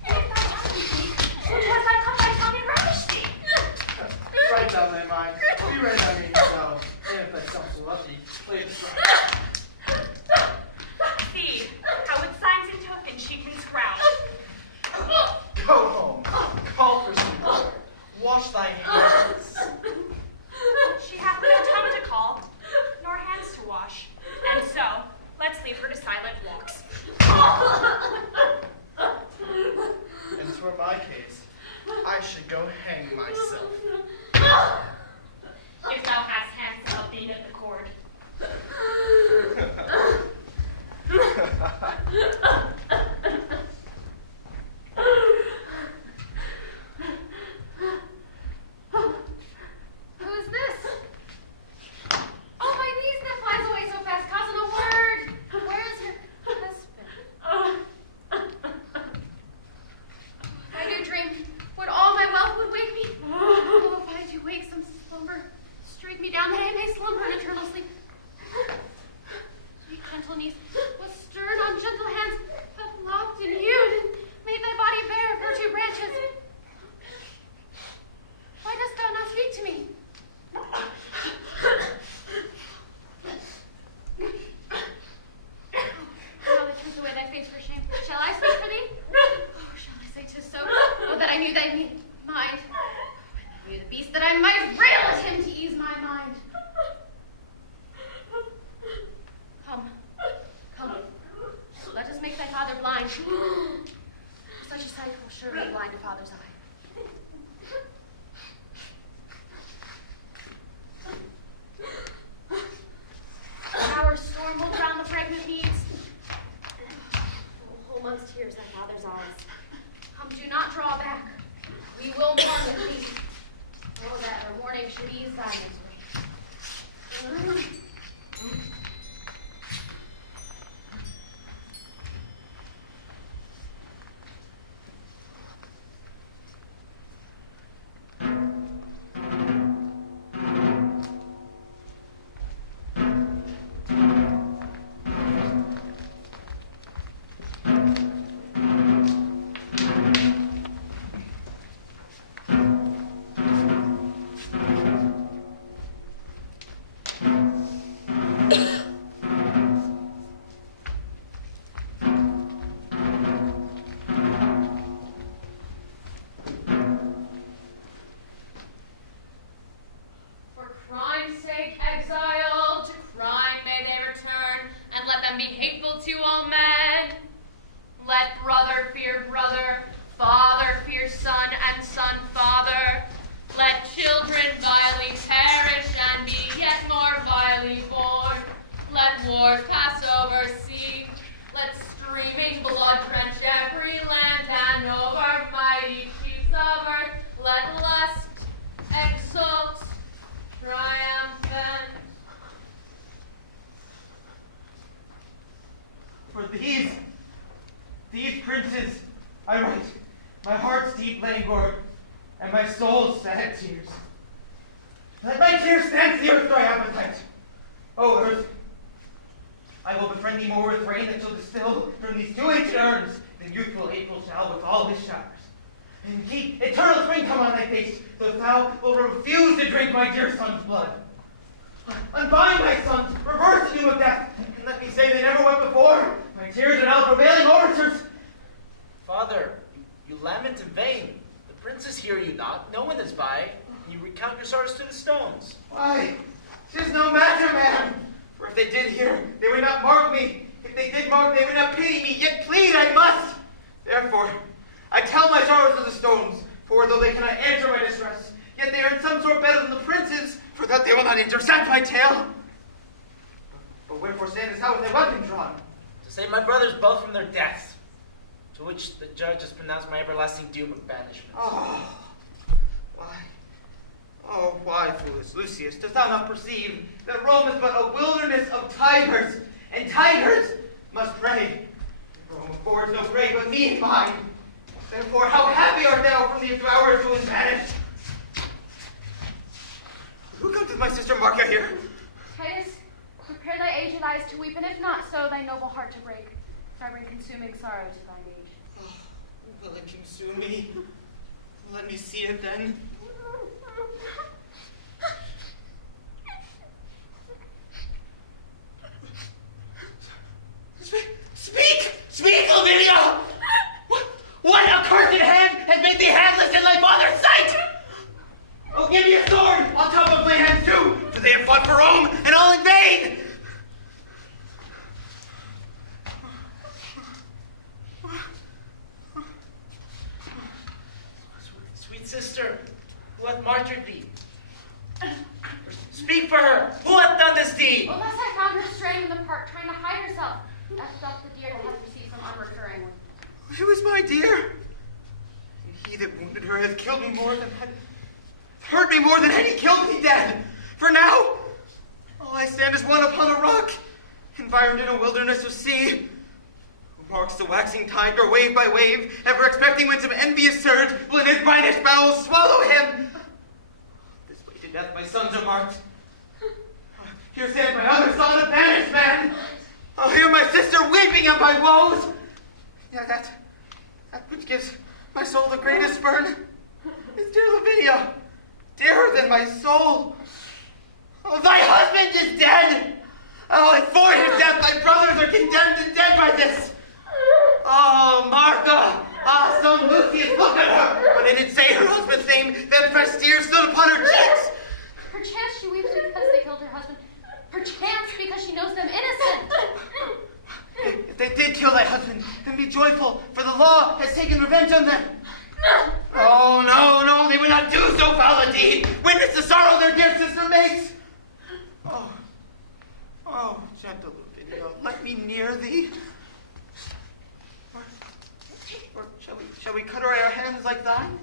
and if thou hast with me, when was I come by tongue and ravish thee? Right down thy mind. Be right on me now. And if thy self so love thee, play the strike. See how with signs and tokens she can scrounge. Go home. Call for some water. Wash thy hands. She hath no tongue to call, nor hands to wash, and so let's leave her to silent walks. And for my case, I should go hang myself. If thou hast hands to help thee knit the cord. Who is this? Oh, my niece that flies away so fast, causing a word. Where is her husband? If I do dream, would all my wealth would wake me? Oh, if I do wake some slumber, straight me down that I may slumber in eternal sleep. Sweet gentle niece, with stern on gentle hands, have locked and hewed and made thy body bear virtue branches. Why dost thou not speak to me? Shall I turn away thy face for shame? Shall I speak for thee? Oh, shall I say 'tis so? Oh, that I knew thy mind. When I knew the beast, that I might rail at him to ease my mind. Come, These princes, I write, my heart's deep languor, and my soul's sad tears. Let my tears stand the earth thy appetite. O earth, I will befriend thee more with rain that shall distill from these 2 ancient urns than youthful April shall with all his showers. And keep eternal spring come on thy face, though thou wilt refuse to drink my dear son's blood. Unbind my sons, reverse the doom of death, and let me say they never wept before. My tears are now prevailing orators. Father, you lament in vain. The princes hear you not, no one is by, and you recount your sorrows to the stones. Why, 'tis no matter, man. For if they did hear, they would not mark me. If they did mark, they would not pity me, yet plead I must. Therefore, I tell my sorrows to the stones, for though they cannot answer my distress, yet they are in some sort better than the princes, for that they will not intercept my tale. But wherefore standest thou with thy weapon drawn? To save my brothers both from their deaths, to which the judge has pronounced my everlasting doom of banishment. Why, foolish Lucius, dost thou not perceive that Rome is but a wilderness of tigers, and tigers must prey? Rome affords no prey but me and mine. Therefore, how happy art thou from the devourers who is banished? Who comes with my sister Marca here? Titus, prepare thy aged eyes to weep, and if not so, thy noble heart to break, for I bring consuming sorrow to thine age. Will it consume me? Let me see it then. Speak, Lavinia! What accursed hand has made thee handless in thy father's sight? Oh, give me a sword on top of my hands too, for they have fought for Rome, and all in vain! Sweet sister, who hath martyred thee? Speak for her! Who hath done this deed? Well, thus I found her straying in the park, trying to hide herself, as doth the deer that hath received from unrecurring one. It was my dear. And he that wounded her hath killed me more than hurt me more than had he killed me dead. For now, all I stand is one upon a rock, environed in a wilderness of sea. Who marks the waxing tide grow wave by wave, ever expecting when some envious surge will in his brinish bowels swallow him. This way to death my sons are marked. Here stands my other son, a banished man. Oh, hear my sister weeping at my woes. Yeah, that which gives my soul the greatest spurn is dear Lavinia, dearer than my soul. Oh, thy husband is dead. Oh, and for his death thy brothers are condemned and dead by this. Oh, Marca. Ah, son Lucius, look at her. When I did say her husband's name, then fresh tears stood upon her cheeks. Perchance she weeps because they killed her husband. Perchance because she knows them innocent. If they did kill thy husband, then be joyful, for the law has taken revenge on them. Oh, no, they would not do so foul a deed. Witness the sorrow their dear sister makes. Oh, gentle Lavinia, let me near thee. Or shall we cut away our hands like thine?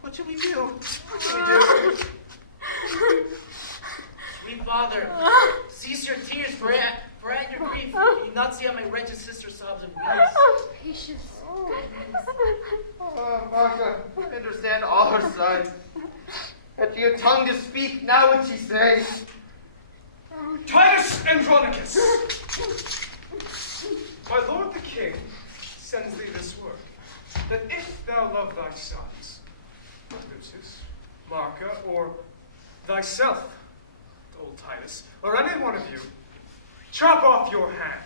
What shall we do? What shall we do? father, cease your tears, for at your grief, you not see how my wretched sister sobs and weeps. Patience. Oh, Marca, I understand all her sons. Had she a tongue to speak, now would she say? Titus Andronicus! My lord the king sends thee this word, that if thou love thy sons, Lucius, Marca, or thyself, old Titus, or any one of you, chop off your hand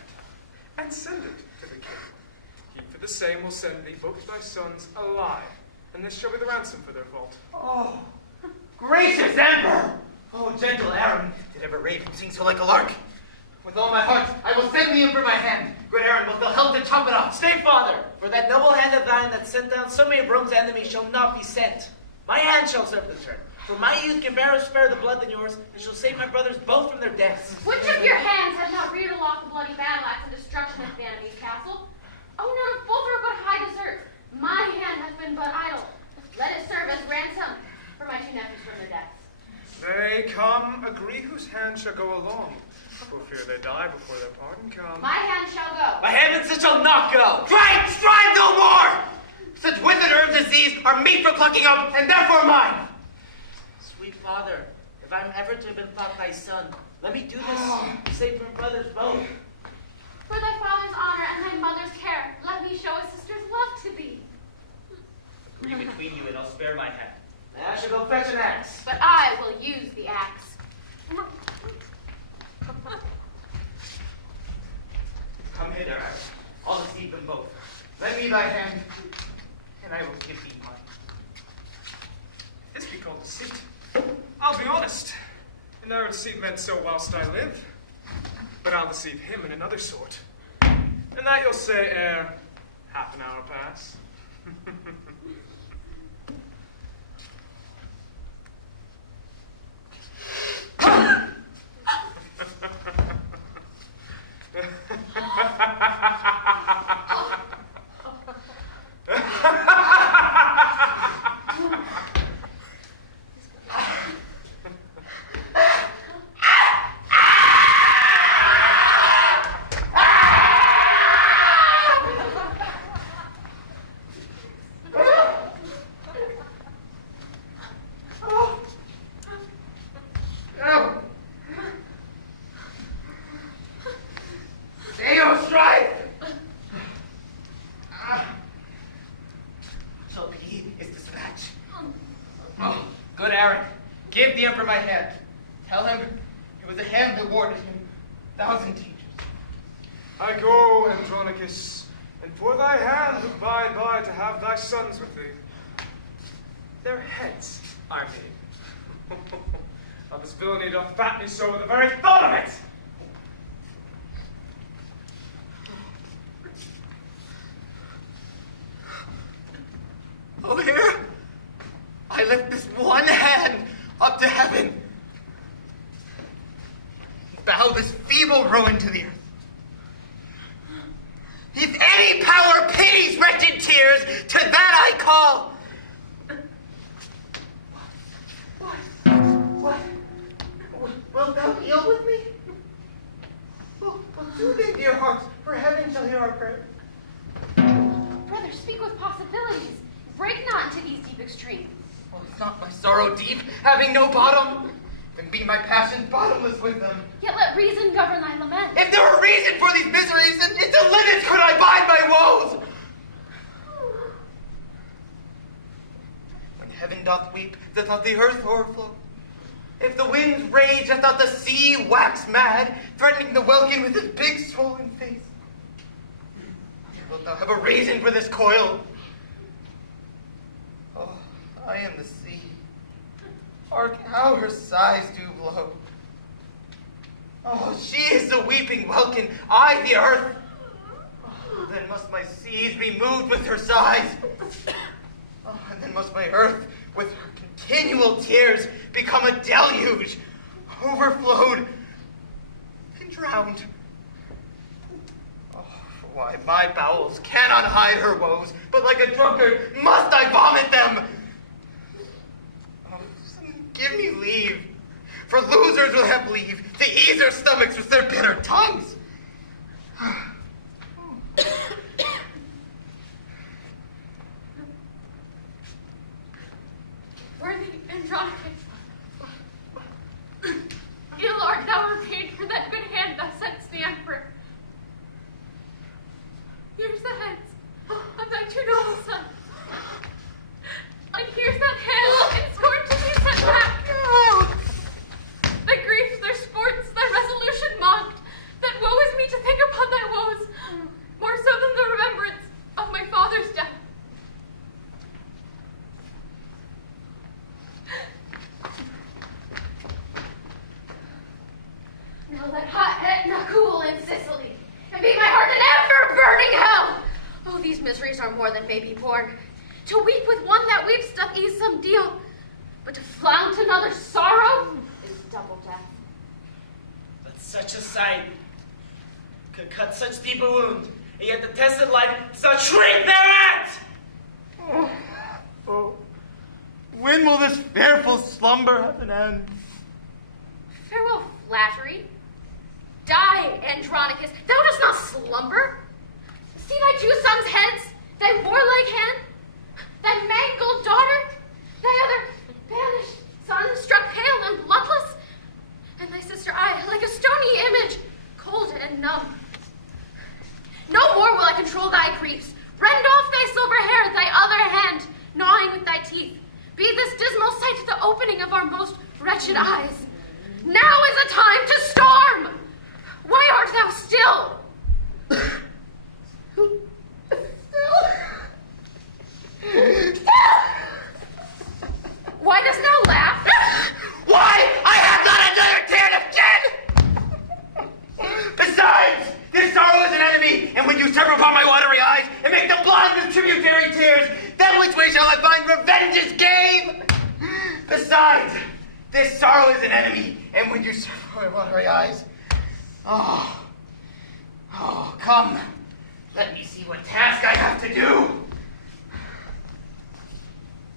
and send it to the king. He for the same will send thee both thy sons alive, and this shall be the ransom for their fault. Oh, gracious Emperor! Oh, gentle Aaron, did ever raven sing so like a lark? With all my heart, I will send the Emperor my hand. Good Aaron, wilt thou help to chop it off? Stay, father, for that noble hand of thine that sent down so many of Rome's enemies shall not be sent. My hand shall serve the turn. For my youth can better spare the blood than yours, and shall save my brothers both from their deaths. Which of your hands has not reared aloft the bloody battle axe and destruction of the enemy's castle? Oh, none of both are but high desert. My hand has been but idle. Let it serve as ransom for my two nephews from their deaths. They come, agree whose hand shall go along, for fear they die before their pardon come. My hand shall go. My hand and it shall not go. Strive no more! Such withered herbs as these are meet for plucking up, and therefore mine. Sweet father, if I'm ever to have been thought thy son, let me do this to save my brothers both. For thy father's honor and thy mother's care, let me show a sister's love to thee. Agree between you, and I'll spare my hand. And I shall go fetch an axe. But I will use the axe. Come hither, Aaron. I'll deceive them both. Lend me thy hand, and I will give thee mine. This be called deceit. I'll be honest. And never deceive men so whilst I live. But I'll deceive him in another sort. And that you'll say ere half an hour pass. I go, Andronicus, and for thy hand look by and by to have thy sons with thee. Their heads I made. How this villainy doth fat me so with the very thought of it! Oh, here I lift this one hand up to heaven, bow this feeble ruin to the earth. If any power pities wretched tears, to that I call. What? Wilt thou deal with me? Well, do then, dear hearts, for heaven shall hear our prayer. Brother, speak with possibilities. Break not into these deep extremes. Well, is not my sorrow deep, having no bottom? Then be my passion bottomless with them. Yet let reason govern thy lament. If there were reason for these miseries, then into linnets could I bind my woes. When heaven doth weep, doth not the earth o'erflow? If the winds rage, doth not the sea wax mad, threatening the welkin with his big swollen face? Wilt thou have a reason for this coil? Oh, I am the sea. Hark how her sighs do blow. Oh, she is the weeping welkin, I the earth. Oh, then must my seas be moved with her sighs. Oh, and then must my earth, with her continual tears, become a deluge, overflowed and drowned. Oh, why, my bowels cannot hide her woes, but like a drunkard must I vomit them. Oh, give me leave, For losers will have leave to ease their stomachs with their bitter tongues. Worthy Andronicus, ill art thou repaid for that good hand thou sent'st the emperor. Here's the heads of thy two noble sons, and here's that hand in scorn to be sent back. Thy griefs, their sports, thy resolution mocked, that woe is me to think upon thy woes, more so than the remembrance of my father's death. Now let hot Etna cool in Sicily, and be my heart an ever-burning hell. Oh, these miseries are more than may be borne. To weep with one that weeps doth ease some deal, but to flaunt another's sorrow is double death. But such a sight could cut such deep a wound, and yet the tested life does not shrink thereat! Oh, when will this fearful slumber have an end? Farewell, flattery. Die, Andronicus. Thou dost not slumber. See thy two sons' heads, thy warlike hand, thy mangled daughter, thy other banished son struck pale and bloodless, and thy sister eye like a stony image, cold and numb. No more will I control thy griefs. Rend off thy silver hair, thy other hand, gnawing with thy teeth. Be this dismal sight the opening of our most wretched eyes. Now is a time to storm! Why art thou still? Why dost thou laugh? Why? I have not another tear of skin! Besides, this sorrow is an enemy, and when you serve upon my watery eyes and make them blind with tributary tears, then which way shall I find revenge's game? Besides, this sorrow is an enemy, and when you serve upon my watery eyes, oh, come, let me see what task I have to do.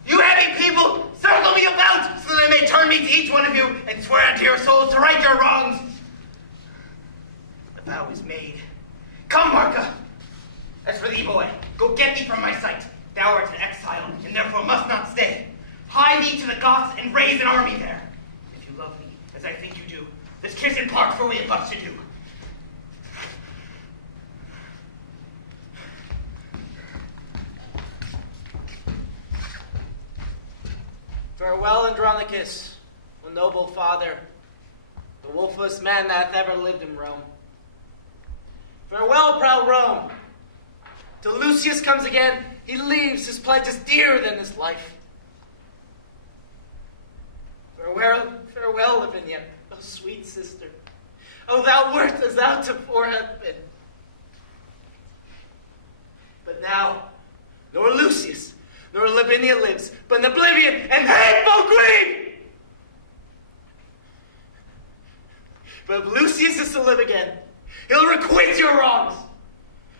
You heavy people, circle me about so that I may turn me to each one of you and swear unto your souls to right your wrongs. The vow is made. Come, Marca. As for thee, boy, go get thee from my sight. Thou art an exile, and therefore must not stay. Hie thee to the Goths and raise an army there. If you love me, as I think you do, this kiss in part for we have much to do. Farewell, Andronicus, O noble father, the wolfless man that hath ever lived in Rome. Farewell, proud Rome. Till Lucius comes again, he leaves his pledges dearer than his life. Farewell, Lavinia, O sweet sister. O thou wert as thou tofore hast been. But now, nor Lucius, nor Lavinia lives, but in oblivion and hateful grief! But if Lucius is to live again, he'll requite your wrongs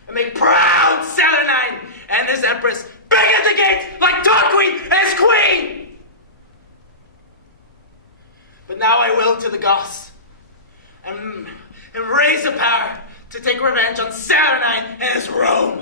and make proud Saturnine and his empress beg at the gate like Tarquin as queen! But now I will to the Goths and raise a power to take revenge on Saturnine and his Rome.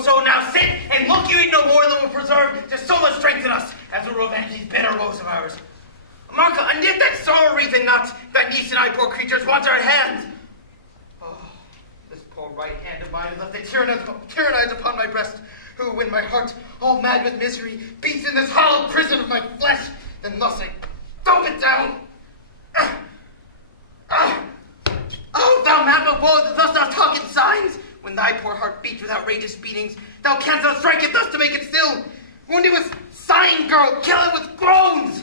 So now sit and look you eat no more than will preserve just so much strength in us as will revenge these bitter woes of ours. Marca, unknit that sorrow wreath knot that niece and I poor creatures want our hands. Oh, this poor right hand of mine left to tyrannize upon my breast, who, when my heart, all mad with misery, beats in this hollow prison of my flesh, then thus I thump it down. Oh, thou map of woe that thus thou talk in signs! When thy poor heart beats with outrageous beatings, thou canst not strike it thus to make it stay. sweet girl, kill it with groans!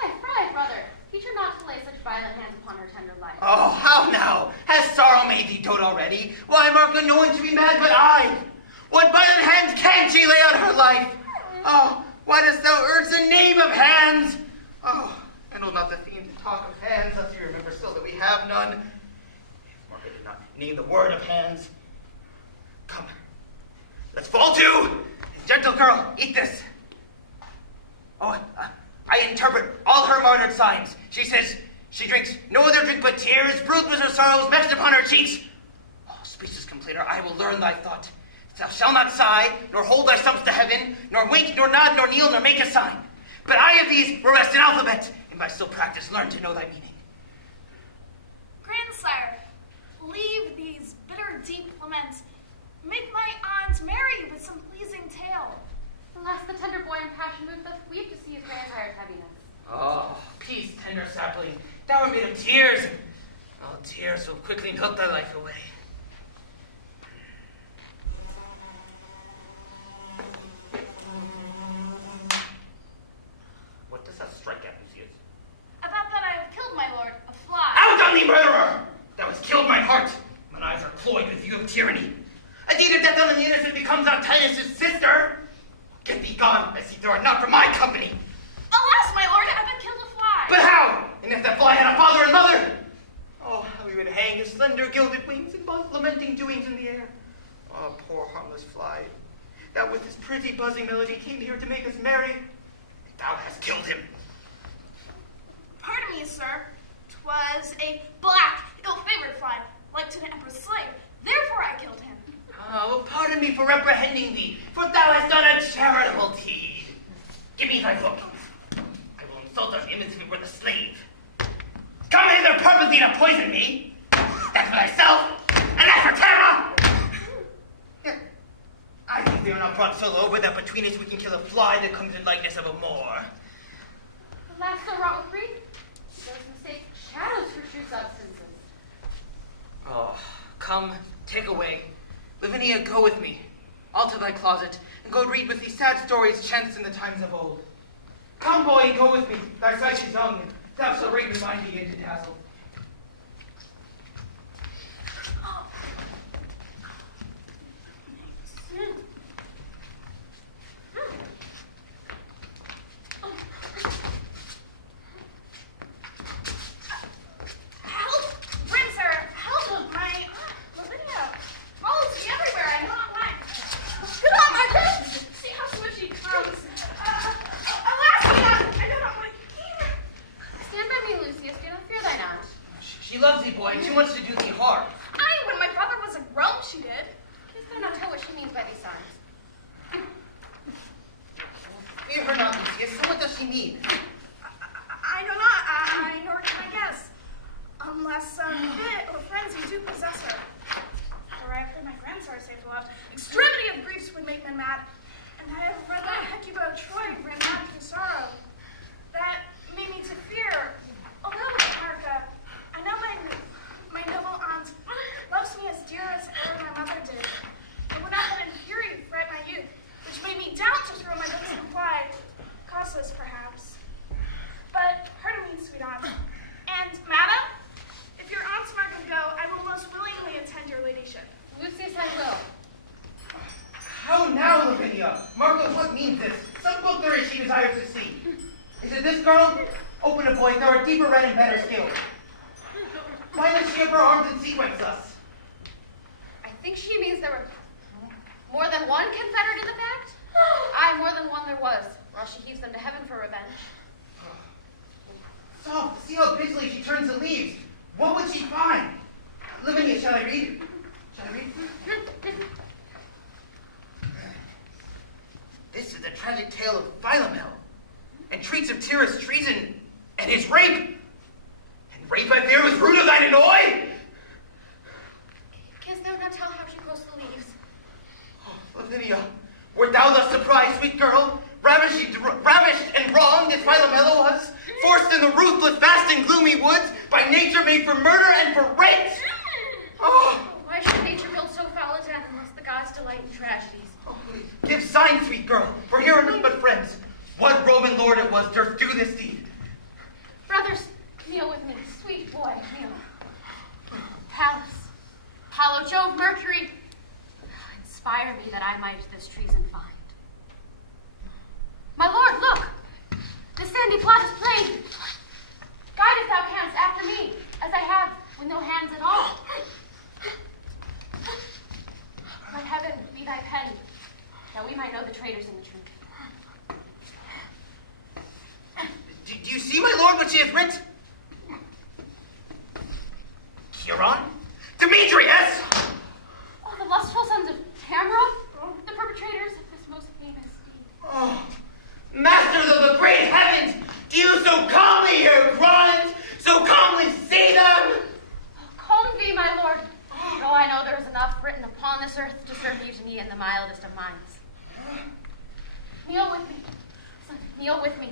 Fie, brother. Teach her not to lay such violent hands upon her tender life. Oh, how now? Has sorrow made thee dote already? Why, Marca, no one to be mad but I. What violent hands can she lay on her life? Oh, why dost thou urge the name of hands? Oh, and will not the fiend talk of hands, lest you remember still that we have none? Marca did not name the word of hands. Come, let's fall to. Gentle girl, eat this. Oh, I interpret all her martyred signs. She says she drinks no other drink but tears, bruised with her sorrows, meshed upon her cheeks. Oh, speechless complainer, I will learn thy thought. Thou shalt not sigh, nor hold thy stumps to heaven, nor wink, nor nod, nor kneel, nor make a sign. But I of these will rest in alphabet, and by still practice learn to know thy meaning. Grandsire, leave these bitter, deep laments. Make my aunt merry with some pleasing tale. Alas, the tender boy in passion moved doth weep to see his grandsire heaviness. Oh, peace, tender sapling, thou art made of tears. Oh, tears will quickly melt thy life away. What does that strike at, Lucius? About that I have killed, my lord, a fly. Out on thee, murderer! Thou hast killed my heart. Mine eyes are cloyed with view of tyranny. A deed of death on the innocent becomes on Titus' sister. Get thee gone, I see thou art not for my company. Alas, my lord, I have been killed a fly. But how? And if that fly had a father and mother? Oh, how we would hang his slender gilded wings and buzz lamenting doings in the air. Oh, poor harmless fly, that with his pretty buzzing melody came here to make us merry. Thou hast killed him. Pardon me, sir. 'Twas a black, ill-favored fly, like to an emperor's slave. Therefore I killed him. Oh, pardon me for reprehending thee, for thou hast done a charitable deed. Give me thy book. I will insult on him as if it were the slave. Come hither purposely to poison me. That's for thyself, and that's for Tamora. I think they are not brought so low, but that between us we can kill a fly that comes in likeness of a Moor. Alas, so wrought with grief, those mistake shadows for true substances. Oh, come, take away. Lavinia, go with me. I'll to thy closet, and go read with thee sad stories chanced in the times of old. Come, boy, go with me. Thy sight is young, and thou shalt bring the mind begin to dazzle. She loves thee, boy, too much to do thee harm. Aye, when my father was in Rome, she did. Canst thou not tell what she means by these signs? Fear her not, Lucius. So what does she mean? I know not, nor can I guess. Unless some fit or frenzy do possess her. For I have heard my grandsire say aloud, extremity of griefs would make men mad. And I have read that Hecuba of Troy ran mad through sorrow. That made me to fear. Although, Marca, I know my noble aunt loves me as dear as ever my mother did. I would not let in fury fret my youth, which made me doubt to throw my books and fly, causeless perhaps. But pardon me, sweet aunt. And, madam, if your aunt's not going to go, I will most willingly attend your ladyship. Lucius, I will. How now, Lavinia? Marca, what means this? Some book there is she desires to see. Is it this girl? Open it, boy. There are deeper read and better skilled. Why does she have her arms in sequence thus? I think she means there were more than one confederate in the fact. Aye, more than one there was, while she heaves them to heaven for revenge. Soft, see how busily she turns the leaves. What would she find? Lavinia, shall I read? Shall I read? This is the tragic tale of Philomel, and treats of Tyrrhus' treason and his rape. And rape I fear was root of thine annoy. Canst thou not tell how she quotes the leaves? Oh, Lavinia, wert thou thus surprised, sweet girl? Ravished and wronged as Philomela was, forced in the ruthless, vast and gloomy woods, by nature made for murder and for rape. Oh, why should nature build so foul a death unless the gods delight in tragedies? Oh, give sign, sweet girl, for here are none but friends. What Roman lord it was durst do this deed. Brothers, kneel with me. Sweet boy, kneel. Pallas, Apollo, Jove, Mercury, inspire me that I might this treason find. My lord, look! The sandy plot is plain. Guide if thou canst after me, as I have with no hands at all. Let heaven be thy pen, that we might know the traitors in the truth. Do you see, my lord, what she hath writ? Chiron? Demetrius! Oh, the lustful sons of Tamora, the perpetrators of this most famous deed. Oh, masters of the great heavens, do you so calmly hear groans, so calmly see them? Calm thee, my lord. Though I know there is enough written upon this earth to serve mutiny in the mildest of minds. Kneel with me, son, kneel with me,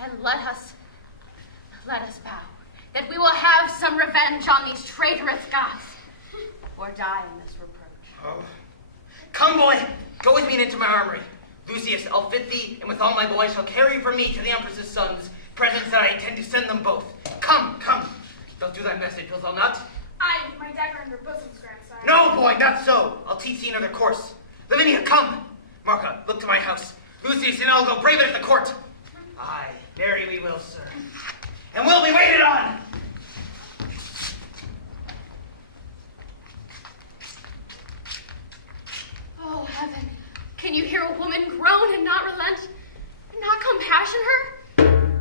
and let us bow, that we will have some revenge on these traitorous gods, or die in this reproach. Oh. Come, boy, go with me into my armory. Lucius, I'll fit thee, and with all my boys shall carry for me to the Empress's sons presents that I intend to send them both. Come, come. They'll do thy message, wilt thou not? I, with my dagger under bosom's grandsire. No, boy, not so. I'll teach thee another course. Lavinia, come. Marca, look to my house. Lucius and I'll go brave it at the court. Aye, very we will, sir. And we'll be waited on. Oh, heaven, can you hear a woman groan and not relent? Not compassion her?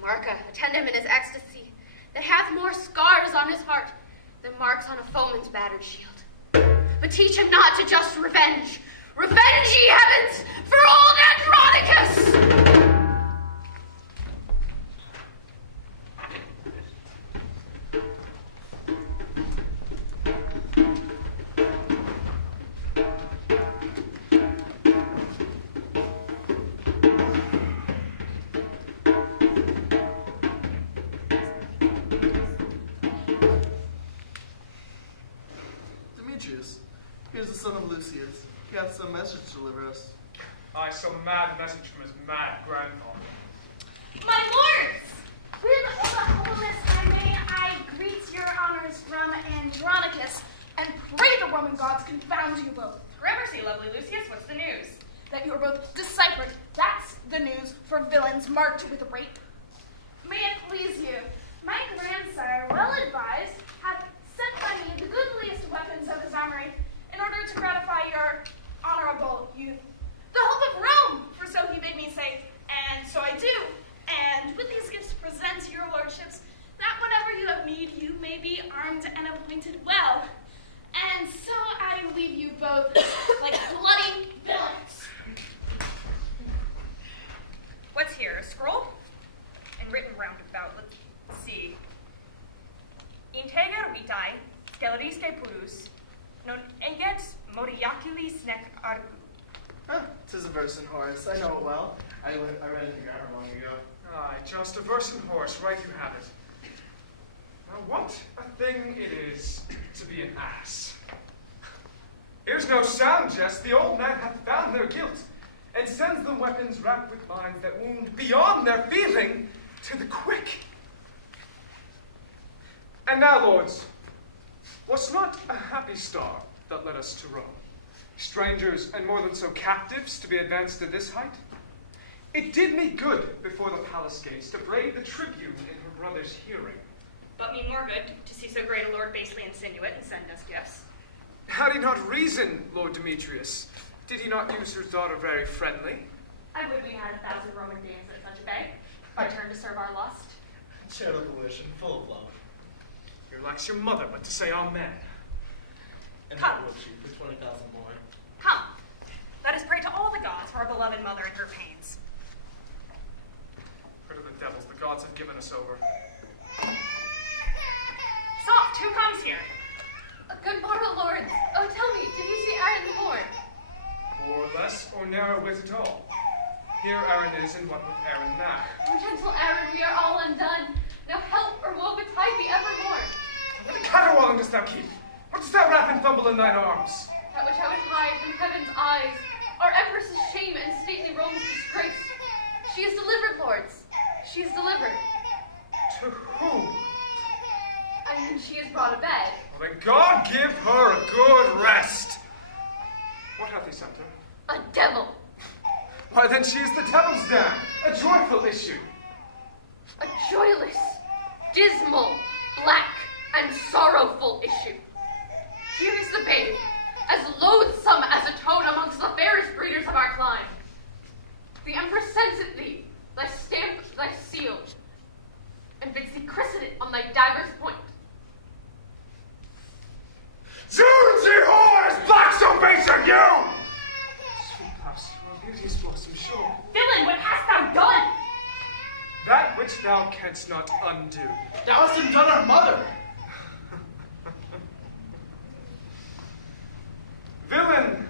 Marca, attend him in his ecstasy, that hath more scars on his heart than marks on a foeman's battered shield. But teach him not to just revenge. Revenge, ye heavens, for old Andronicus! Demetrius, here's the son of Lucius. He hath some message to deliver us. I saw a mad message from his mad grandfather. My lords, with all the humbleness I greet your honors from Andronicus, and pray the Roman gods confound you both. Gramercy, lovely Lucius, what's the news? That you are both deciphered, that's the news for villains marked with rape. May it please you, my grandsire, well advised, hath sent by me the goodliest weapons of his armory, in order to gratify your honorable youth. The hope of Rome, for so he bid me say, and so I do. And with these gifts present to your lordships, that whatever you have need, you may be armed and appointed well. And so I leave you both like bloody villains. What's here, a scroll? And written round about, let's see. Integer vitae, sceleriske purus, non eget moriaculis nec argu. Huh, 'tis a verse in Horace. I know it well. I read it in Guerra long ago. Aye, just a verse in horse, right you have it. Now what a thing it is to be an ass. Here's no sound jest, the old man hath found their guilt, and sends them weapons wrapped with minds that wound beyond their feeling to the quick. And now, lords, was not a happy star that led us to Rome? Strangers, and more than so captives, to be advanced to this height? It did me good before the palace gates to brave the tribune in her brother's hearing. But me more good to see so great a lord basely insinuate and send us gifts. Had he not reason, Lord Demetrius? Did he not use her daughter very friendly? I would we had 1,000 Roman dames at such a bay, our turn to serve our lust. Charitable wish and full of love. You're like your mother, but to say amen. And Come. that would she for 20,000 more. Come, let us pray to all the gods for our beloved mother and her pains. Rid of the devils, the gods have given us over. Soft, who comes here? Good morrow, lords. Oh, tell me, did you see Aaron the Lord? Or less or narrow wit at all. Here Aaron is, and what with Aaron now? Oh, gentle Aaron, we are all undone. Now help or woe betide thee evermore. What a caterwauling dost thou keep? What dost thou wrap and fumble in thine arms? That which I would hide from heaven's eyes, our empress's shame and stately Rome's disgrace. She is delivered, lords. She is delivered. To whom? I mean, she is brought to bed. Well, then God give her a good rest. What hath he sent her? A devil. Why, then she is the devil's dam, a joyful issue. A joyless, dismal, black, and sorrowful issue. Here is the babe, as loathsome as a toad amongst the fairest breeders of our clime. The Empress sends it thee, thy stamp, thy seal, and bids thee christen it on thy dagger's point. Zoons, ye whores! Black so base are you! Sweet past, your beauty's blossom sure. Villain, what hast thou done? That which thou canst not undo. Thou hast undone our mother. Villain,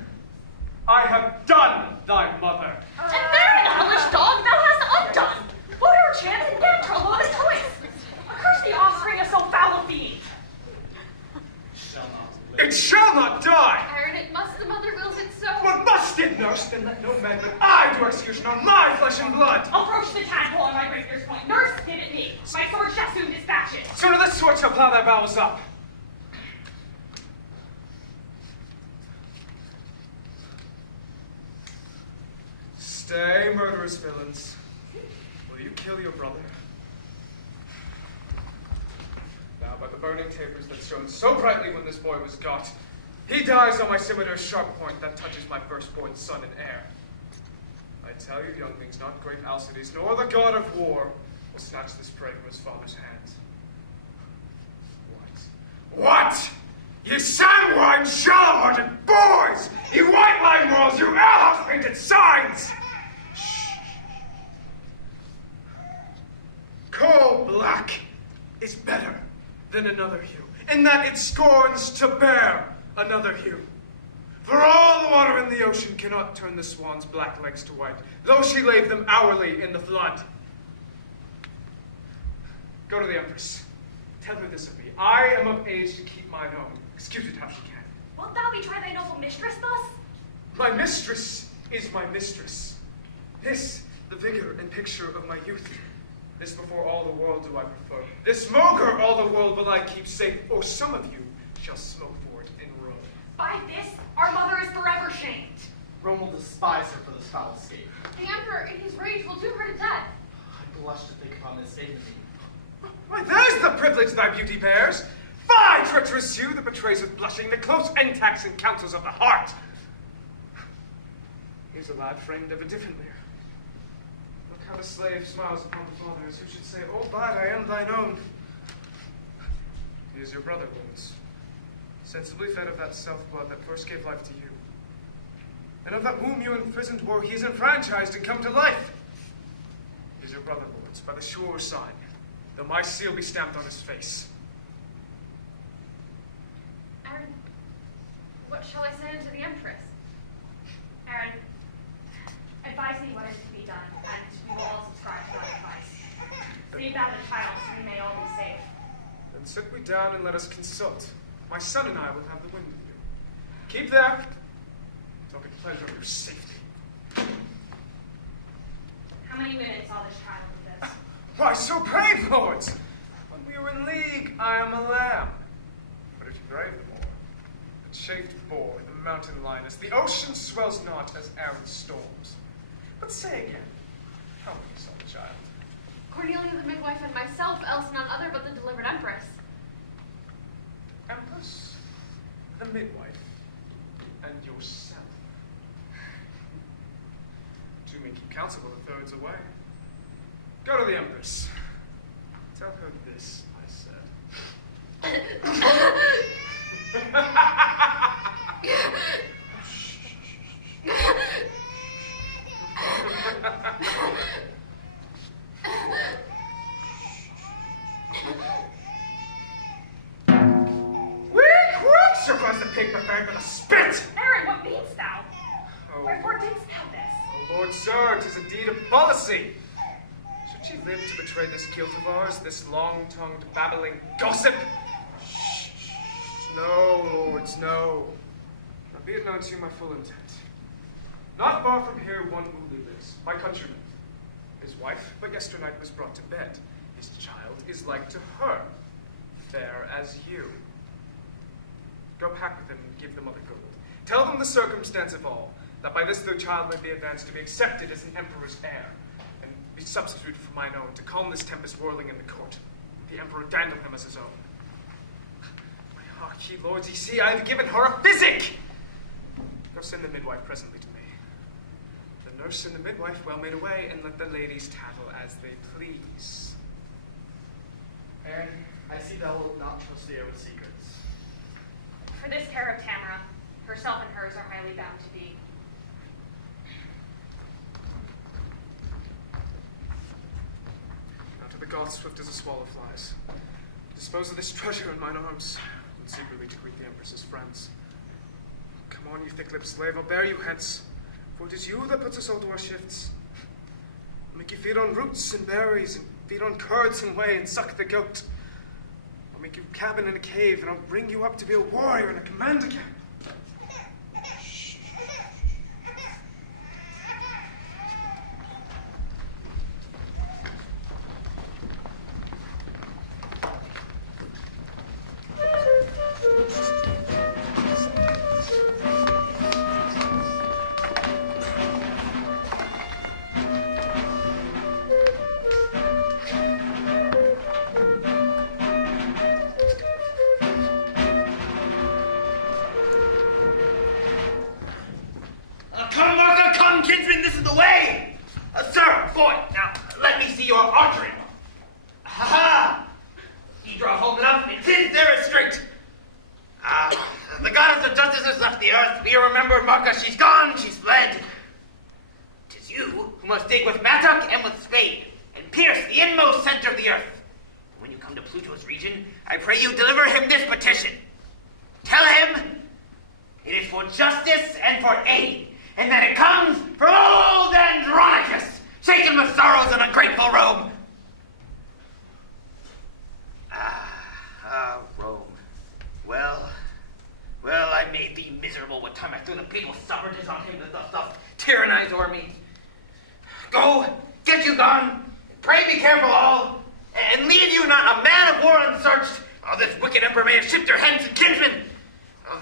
I have done thy mother. And very hellish dog, thou hast undone. What our chance and death trouble of his toys. Curse the offspring of so foul a fiend. It shall not die. Aaron, it must, the mother wills it so. What must it, nurse? Then let no man but I do execution on my flesh and blood. Approach the tadpole on my rapier's point. Nurse, give it me. My sword shall soon dispatch it. Sooner this sword shall plow thy bowels up. Stay, murderous villains. Will you kill your brother? Now, by the burning tapers that shone so brightly when this boy was got, he dies on my scimitar's sharp point that touches my firstborn son and heir. I tell you, younglings, not great Alcides, nor the god of war will snatch this prey from his father's hands. What? Ye sanguine, shallow-hearted boys! Ye white-lined walls, you alehouse-painted signs! Coal black is better than another hue, in that it scorns to bear another hue. For all the water in the ocean cannot turn the swan's black legs to white, though she lave them hourly in the flood. Go to the Empress. Tell her this of me. I am of age to keep mine own. Excuse it how she can. Wilt thou betray thy noble mistress thus? My mistress is my mistress. This, the vigor and picture of my youth. This before all the world do I prefer. This Moger all the world will I keep safe, or some of you shall smoke for it in Rome. By this, our mother is forever shamed. Rome will despise her for this foul escape. The Emperor, in his rage, will do her to death. I blush to think upon this dignity. Why, there's the privilege thy beauty bears. Fie, treacherous you that betrays with blushing the close entacts and counsels of the heart. Here's a lad framed of a different leer. Look how the slave smiles upon the father, as who should say, "Oh, lad, I am thine own." He is your brother, lords, sensibly fed of that self-blood that first gave life to you. And of that womb you imprisoned were, he is enfranchised and come to life. He is your brother, lords, by the sure sign, though my seal be stamped on his face. Aaron, what shall I say unto the Empress? Aaron, advise me what is to be done, and we will all subscribe to that advice. Save thou the child, so we may all be safe. Then sit we down and let us consult. My son and I will have the wind of you. Keep there. Token pleasure of your safety. How many women saw this child with this? Why so brave, lords? When we were in league, I am a lamb. But if you brave the more, the chafed boar, the mountain lioness, the ocean swells not as Aaron's storms. But say again, how many saw the child? Cornelia the midwife and myself, else none other but the delivered Empress. Empress, the midwife, and yourself. Two may keep counsel while the third's away. Go to the Empress. Tell her this, I said. Surprise the pig prepared with a spit! Aaron, what meanest thou? Oh. Wherefore didst thou this? Oh, Lord, sir, 'tis a deed of policy. Should she live to betray this guilt of ours, this long-tongued, babbling gossip? Shh, no, lords, no. Now be it known to you my full intent. Not far from here one who lives, my countryman, His wife, but yesternight was brought to bed. His child is like to her, fair as you. Go pack with them and give them other gold. Tell them the circumstance of all, that by this their child may be advanced to be accepted as an emperor's heir, and be substituted for mine own, to calm this tempest whirling in the court. The emperor dangle him as his own. Hark ye, lords, ye see, I have given her a physic! Go send the midwife presently to me. The nurse and the midwife well made away, and let the ladies tattle as they please. Baron, I see thou wilt not trust the air with secrets. For this care of Tamora, herself and hers are highly bound to be. Now to the Goths swift as a swallow flies. Dispose of this treasure in mine arms, and secretly to greet the Empress's friends. Come on, you thick-lipped slave, I'll bear you hence, for it is you that puts us all to our shifts. I'll make you feed on roots and berries, and feed on curds and whey, and suck the goat. I'll make you cabin in a cave, and I'll bring you up to be a warrior and a commander camp. Marca, she's gone, she's fled. 'Tis you who must dig with mattock and with spade, and pierce the inmost center of the earth. When you come to Pluto's region, I pray you deliver him this petition. Tell him it is for justice and for aid, and that it comes from old Andronicus, shaken with sorrows and ungrateful Rome. Rome. Well, I made thee miserable what time I threw the people's suffrages on him that thus doth tyrannize o'er me. Go, get you gone, pray be careful all, and leave you not a man of war unsearched. This wicked emperor may have shipped her hence and kinsmen.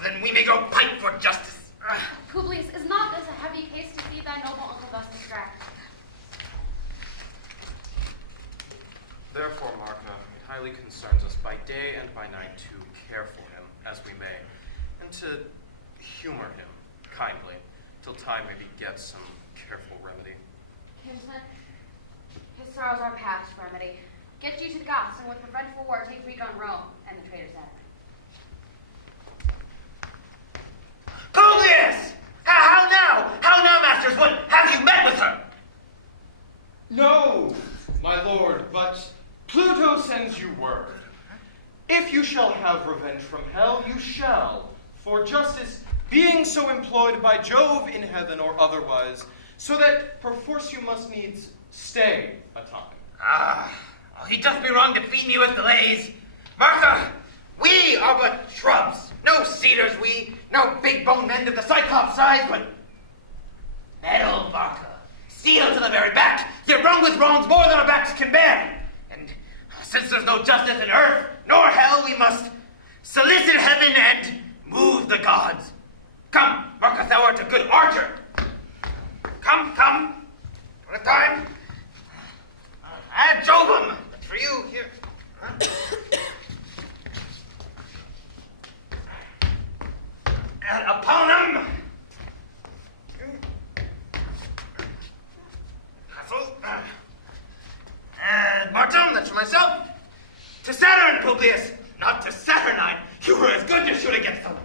Then we may go fight for justice. Publius, is not this a heavy case to see thy noble uncle thus distracted? Therefore, Marca, it highly concerns us by day and by night to care for him as we may, and to humor him kindly, till time may beget some careful remedy. Kinsman, his sorrows are past remedy. Get you to the Goths, and with revengeful war take reach on Rome and the traitor's enemy. Publius! How now? How now, masters? What, have you met with her? No, my lord, but Pluto sends you word. If you shall have revenge from hell, you shall, for justice being so employed by Jove in heaven or otherwise, so that perforce you must needs stay a time. He doth me wrong to feed me with delays. Marca, we are but shrubs, no cedars we, no big-boned men of the Cyclops size, but metal, Marca, steel to the very back, yet rung with wrongs more than our backs can bear. And since there's no justice in earth nor hell, we must solicit heaven and move the gods. Come, Marca, thou art a good archer. Come. What a time. Ad Jovem, that's for you here. And upon him. And Martum, that's for myself. To Saturn, Publius, not to Saturnine. You were as good to shoot against them.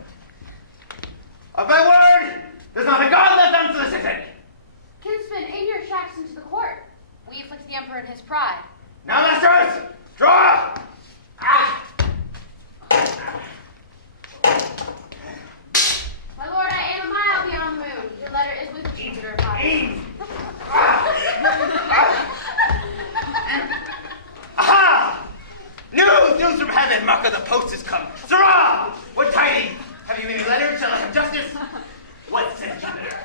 Of my word, there's not a god left unsolicited. Kinsman, aim your shafts into the court. We afflict the emperor in his pride. Now, masters, draw! My lord, I aim a mile beyond the moon. Your letter is with Jupiter. Aha! News from heaven, Marca, the post is come. Sirrah! What tidings? Have you any letters? Shall I have justice? What says Jupiter?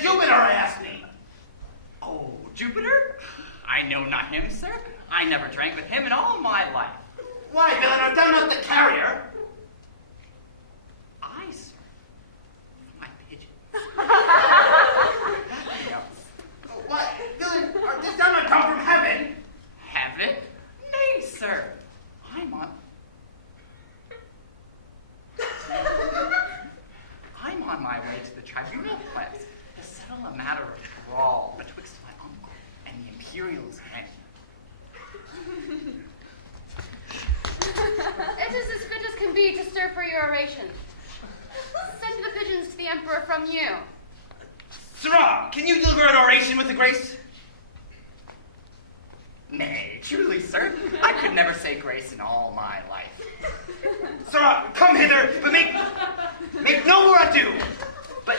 is Jupiter, I ask me? Oh, Jupiter? I know not him, sir. I never drank with him in all my life. Why, villain, art thou not the carrier? I, sir. My pigeon. What? Villain, dost thou not come from heaven? Heaven? Nay, sir. I'm on my way to the tribunal plebs to settle a matter of brawl betwixt my uncle and the Imperial's men. It is as good as can be to stir for your oration. Send the pigeons to the Emperor from you. Sirrah, can you deliver an oration with a grace? Nay, truly, sir, I could never say grace in all my life. Sirrah, come hither, but make no more ado. But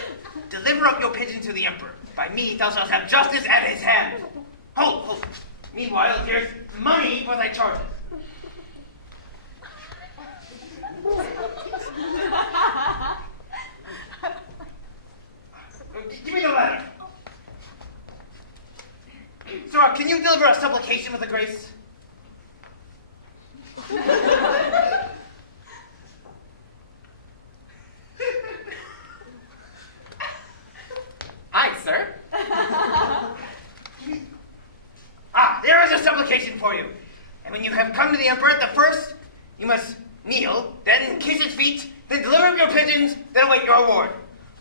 deliver up your pigeon to the Emperor. By me thou shalt have justice at his hand. Hold. Meanwhile, here's money for thy charges. Give me the letter. Sirrah, can you deliver a supplication with a grace? Aye, sir. There is a supplication for you. And when you have come to the Emperor at the first, you must kneel, then kiss his feet, then deliver up your pigeons, then await your award.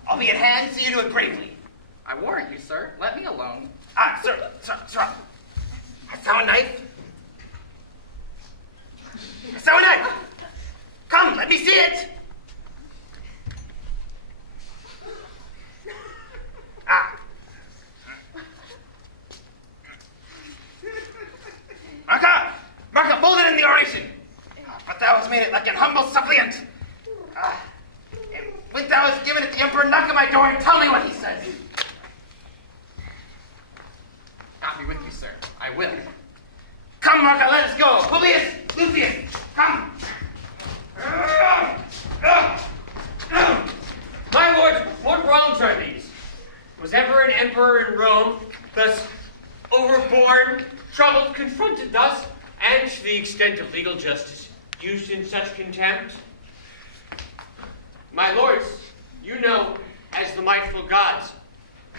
I'll be at hand, so you do it bravely. I warrant you, sir. Let me alone. Sir. Hast thou a knife? Hast thou a knife? Come, let me see it. Marca, bold it in the oration. But thou hast made it like an humble suppliant. And when thou hast given it the Emperor, knock at my door and tell me what he says. I'll be with you, sir. I will. Come, Marca, let us go. Publius, Lucius, come. My lords, what wrongs are these? Was ever an emperor in Rome thus overborne, troubled, confronted thus, and to the extent of legal justice used in such contempt? My lords, you know, as the mightful gods.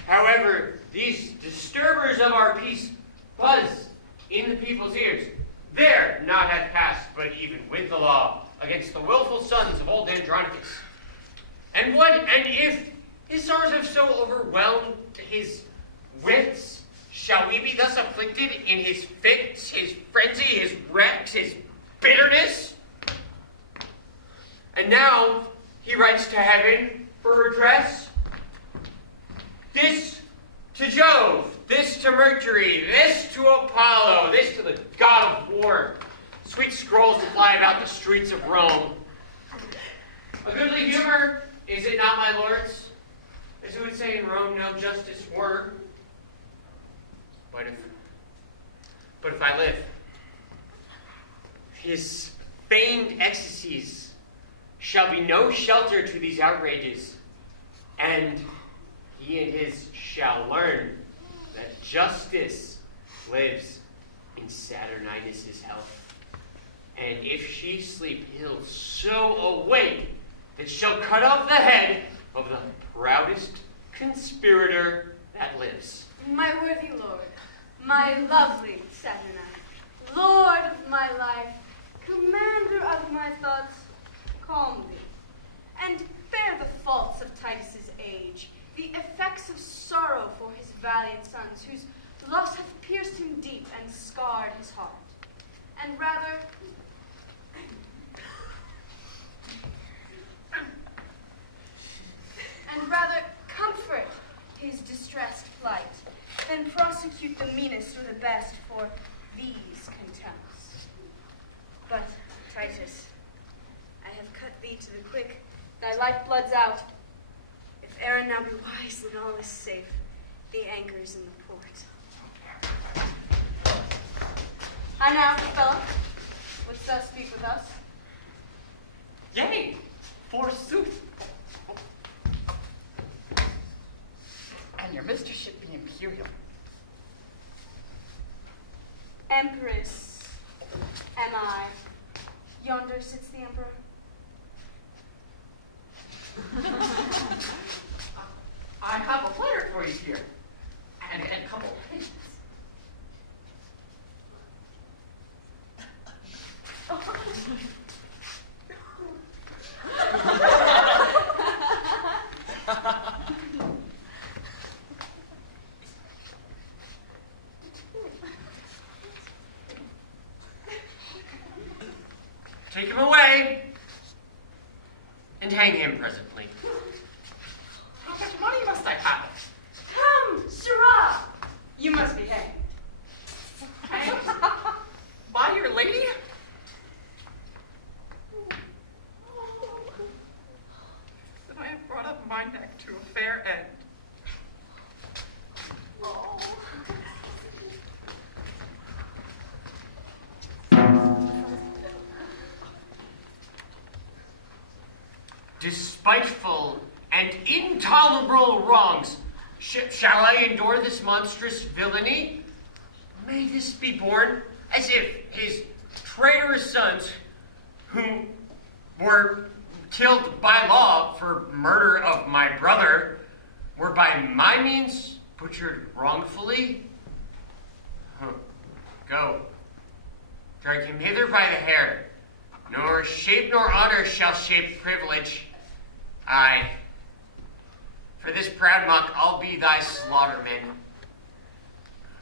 However, these disturbers of our peace buzz in the people's ears. There not hath passed, but even with the law, against the willful sons of old Andronicus. And what, and if his sorrows have so overwhelmed his wits, shall we be thus afflicted in his fits, his frenzy, his wrecks, his bitterness? And now he writes to heaven for redress. This to Jove, this to Mercury, this to Apollo, this to the god of war. Sweet scrolls to fly about the streets of Rome. A goodly humor, is it not, my lords? As we would say in Rome, no justice were. But if I live, his feigned ecstasies shall be no shelter to these outrages, and he and his shall learn that justice lives in Saturninus' health. And if she sleep, he'll so awake that she'll cut off the head of the proudest conspirator that lives. My worthy lord, my lovely Saturnine, lord of my life, commander of my thoughts, calm thee, and bear the faults of Titus's age, the effects of sorrow for his valiant sons, whose loss hath pierced him deep and scarred his heart, and rather comfort his distressed plight, than prosecute the meanest or the best for these contempts. But, Titus, I have cut thee to the quick, thy lifeblood's out. If Aaron now be wise, then all is safe, the anchor's in the port. Hi now, fellow, wouldst thou speak with us? Yea, forsooth. And Empress am I. Yonder sits the emperor. I have a letter for you here, and a couple of hints. Take him away and hang him presently. How much money must I have? Come, Sirrah! You must be hanged. Hanged? By your lady? Then I have brought up my neck to a fair end. Despiteful and intolerable wrongs, shall I endure this monstrous villainy? May this be borne as if his traitorous sons, who were killed by law for murder of my brother, were by my means butchered wrongfully? Go, drag him hither by the hair, nor shape nor honor shall shape privilege. Aye, for this proud mock I'll be thy slaughterman.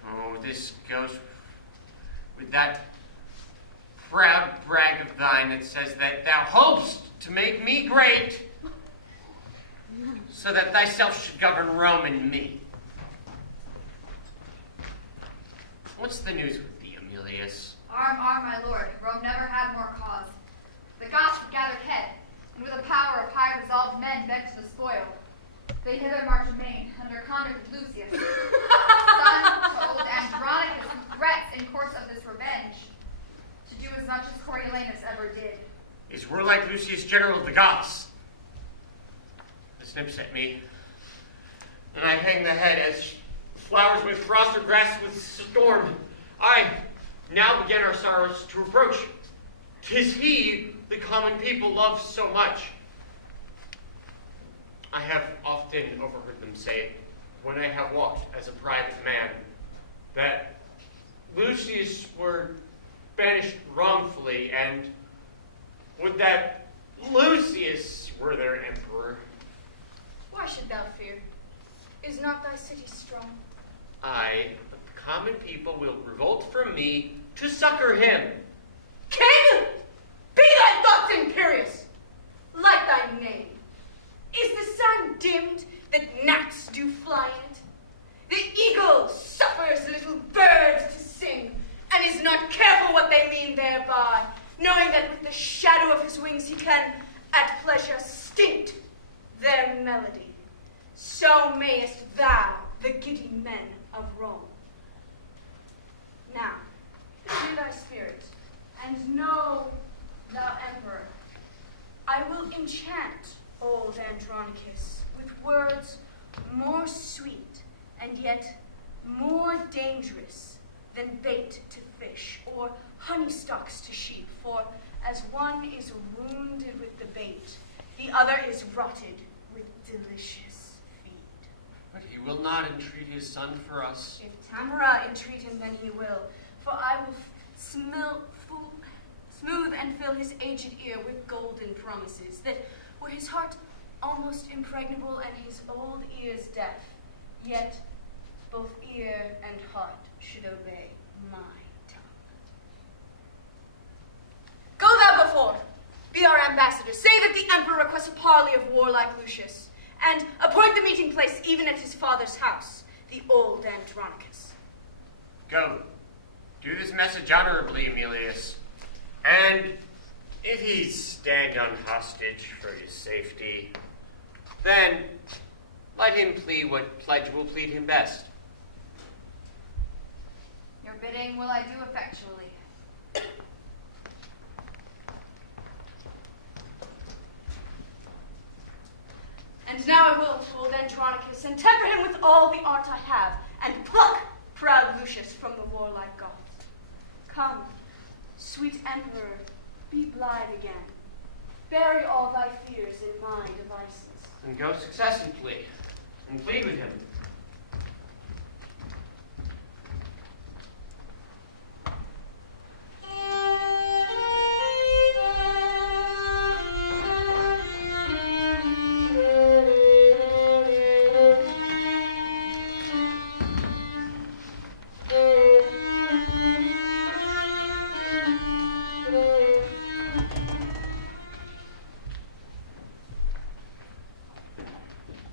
Oh, this goes with that proud brag of thine that says that thou hopest to make me great, so that thyself should govern Rome and me. What's the news with thee, Aemilius? Arm, my lord. Rome never had more cause. The Goths have gathered head, and with a power of high resolved men bent to the spoil. They hither march amain, under conduct of Lucius, son to old Andronicus, who threats in course of this revenge to do as much as Coriolanus ever did. Is warlike Lucius general of the Goths? The snips at me, and I hang the head as flowers with frost or grass with storm. I now begin our sorrows to reproach. 'Tis he the common people love so much. I have often overheard them say, when I have walked as a private man, that Lucius were banished wrongfully, and would that Lucius were their emperor. Why should thou fear? Is not thy city strong? Aye, but the common people will revolt from me to succor him. King! Be thy thoughts imperious, like thy name. Is the sun dimmed that gnats do fly in it? The eagle suffers little birds to sing, and is not careful what they mean thereby, knowing that with the shadow of his wings he can, at pleasure, stint their melody. So mayest thou, the giddy men of Rome. Now, clear thy spirit, and know, thou emperor, I will enchant old Andronicus with words more sweet and yet more dangerous than bait to fish or honey stalks to sheep, for as one is wounded with the bait, the other is rotted with delicious feed. But he will not entreat his son for us. If Tamora entreat him, then he will, for I will smooth and fill his aged ear with golden promises, that were his heart almost impregnable and his old ears deaf, yet both ear and heart should obey my tongue. Go thou before, be our ambassador, say that the emperor requests a parley of warlike Lucius, and appoint the meeting place even at his father's house, the old Andronicus. Go, do this message honorably, Aemilius, and if he stand on hostage for his safety, then let him plead what pledge will plead him best. Your bidding will I do effectually. And now I will, old Andronicus, and temper him with all the art I have, and pluck proud Lucius from the warlike Goths. Come, sweet emperor, be blithe again. Bury all thy fears in my devices. And go successfully, and plead with him.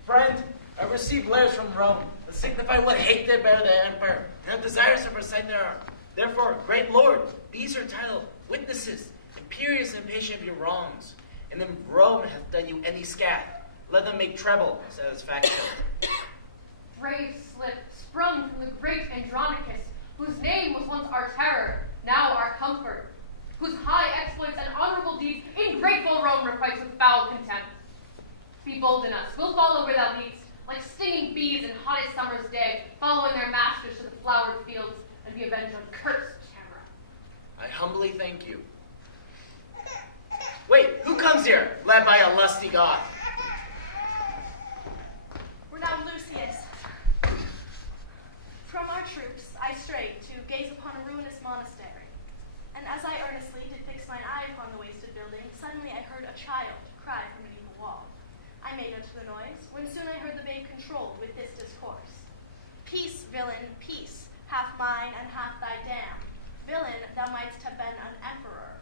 Friend, I received letters from Rome that signify what hate they bear the emperor, and are desirous of resigning their arm. Therefore, great lord, these your title, witnesses, imperious and impatient of your wrongs. And then Rome hath done you any scath. Let them make treble satisfaction. Brave slip, sprung from the great Andronicus, whose name was once our terror, now our comfort, whose high exploits and honorable deeds ingrateful Rome requites with foul contempt. Be bold in us, we'll follow where thou leadst, like stinging bees in hottest summer's day, following their masters to the flowered fields, and be avenged on cursed Tamora. I humbly thank you. Wait, who comes here, led by a lusty Goth? Renowned Lucius. From our troops I strayed to gaze upon a ruinous monastery, and as I earnestly did fix mine eye upon the wasted building, suddenly I heard a child cry from beneath the wall. I made unto the noise, when soon I heard the babe controlled with this discourse. Peace, villain, peace, half mine and half thy dam. Villain, thou mightst have been an emperor.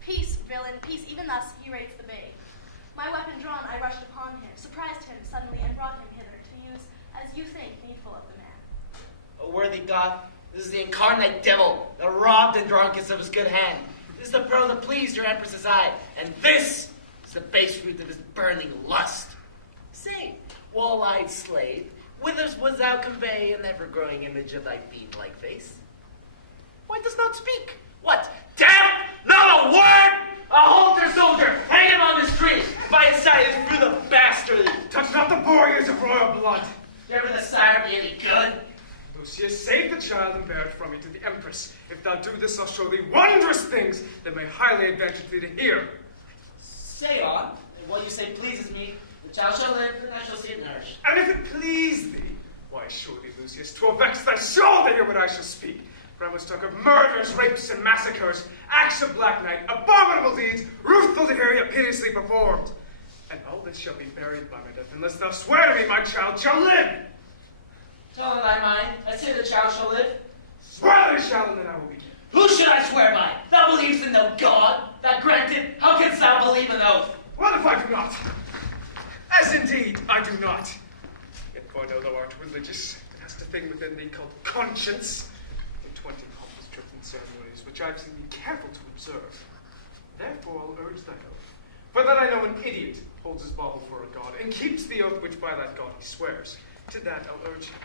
Peace, villain, peace, even thus he rates the babe. My weapon drawn, I rushed upon him, surprised him suddenly, and brought him hither to use as you think needful of the man. O worthy Goth, this is the incarnate devil that robbed Andronicus of his good hand. This is the pearl that pleased your empress's eye, and this is the base fruit of his burning lust. Say, wall-eyed slave, whither wouldst thou convey an ever-growing image of thy fiend-like face? Why dost not speak? What? Damn! Not a word! A halter soldier! Hang him on this tree! By his side is through the bastard! Touch not the warriors of royal blood! Never the sire be any good? Lucius, save the child and bear it from me to the empress. If thou do this, I'll show thee wondrous things that may highly advantage thee to hear. Say on, and what you say pleases me. The child shall live, and I shall see it nourished. And if it please thee, why surely, Lucius, 'twill vex thy soul to hear what I shall speak. For I must talk of murders, rapes, and massacres, acts of black night, abominable deeds, ruthful to hear yet piteously performed. And all this shall be buried by my death, unless thou swear to me my child shall live. Tell in thy mind, I say the child shall live. Swear that it shall, and then I will begin. Who should I swear by? Thou believest in no God? That granted, how canst thou believe an oath? What if I do not? As indeed I do not. Yet for I know thou art religious, and hast a thing within thee called conscience, in 20 pompous trips and ceremonies, which I have seen thee careful to observe. Therefore I'll urge thine oath. For that I know an idiot holds his bauble for a god, and keeps the oath which by that god he swears. To that I'll urge him.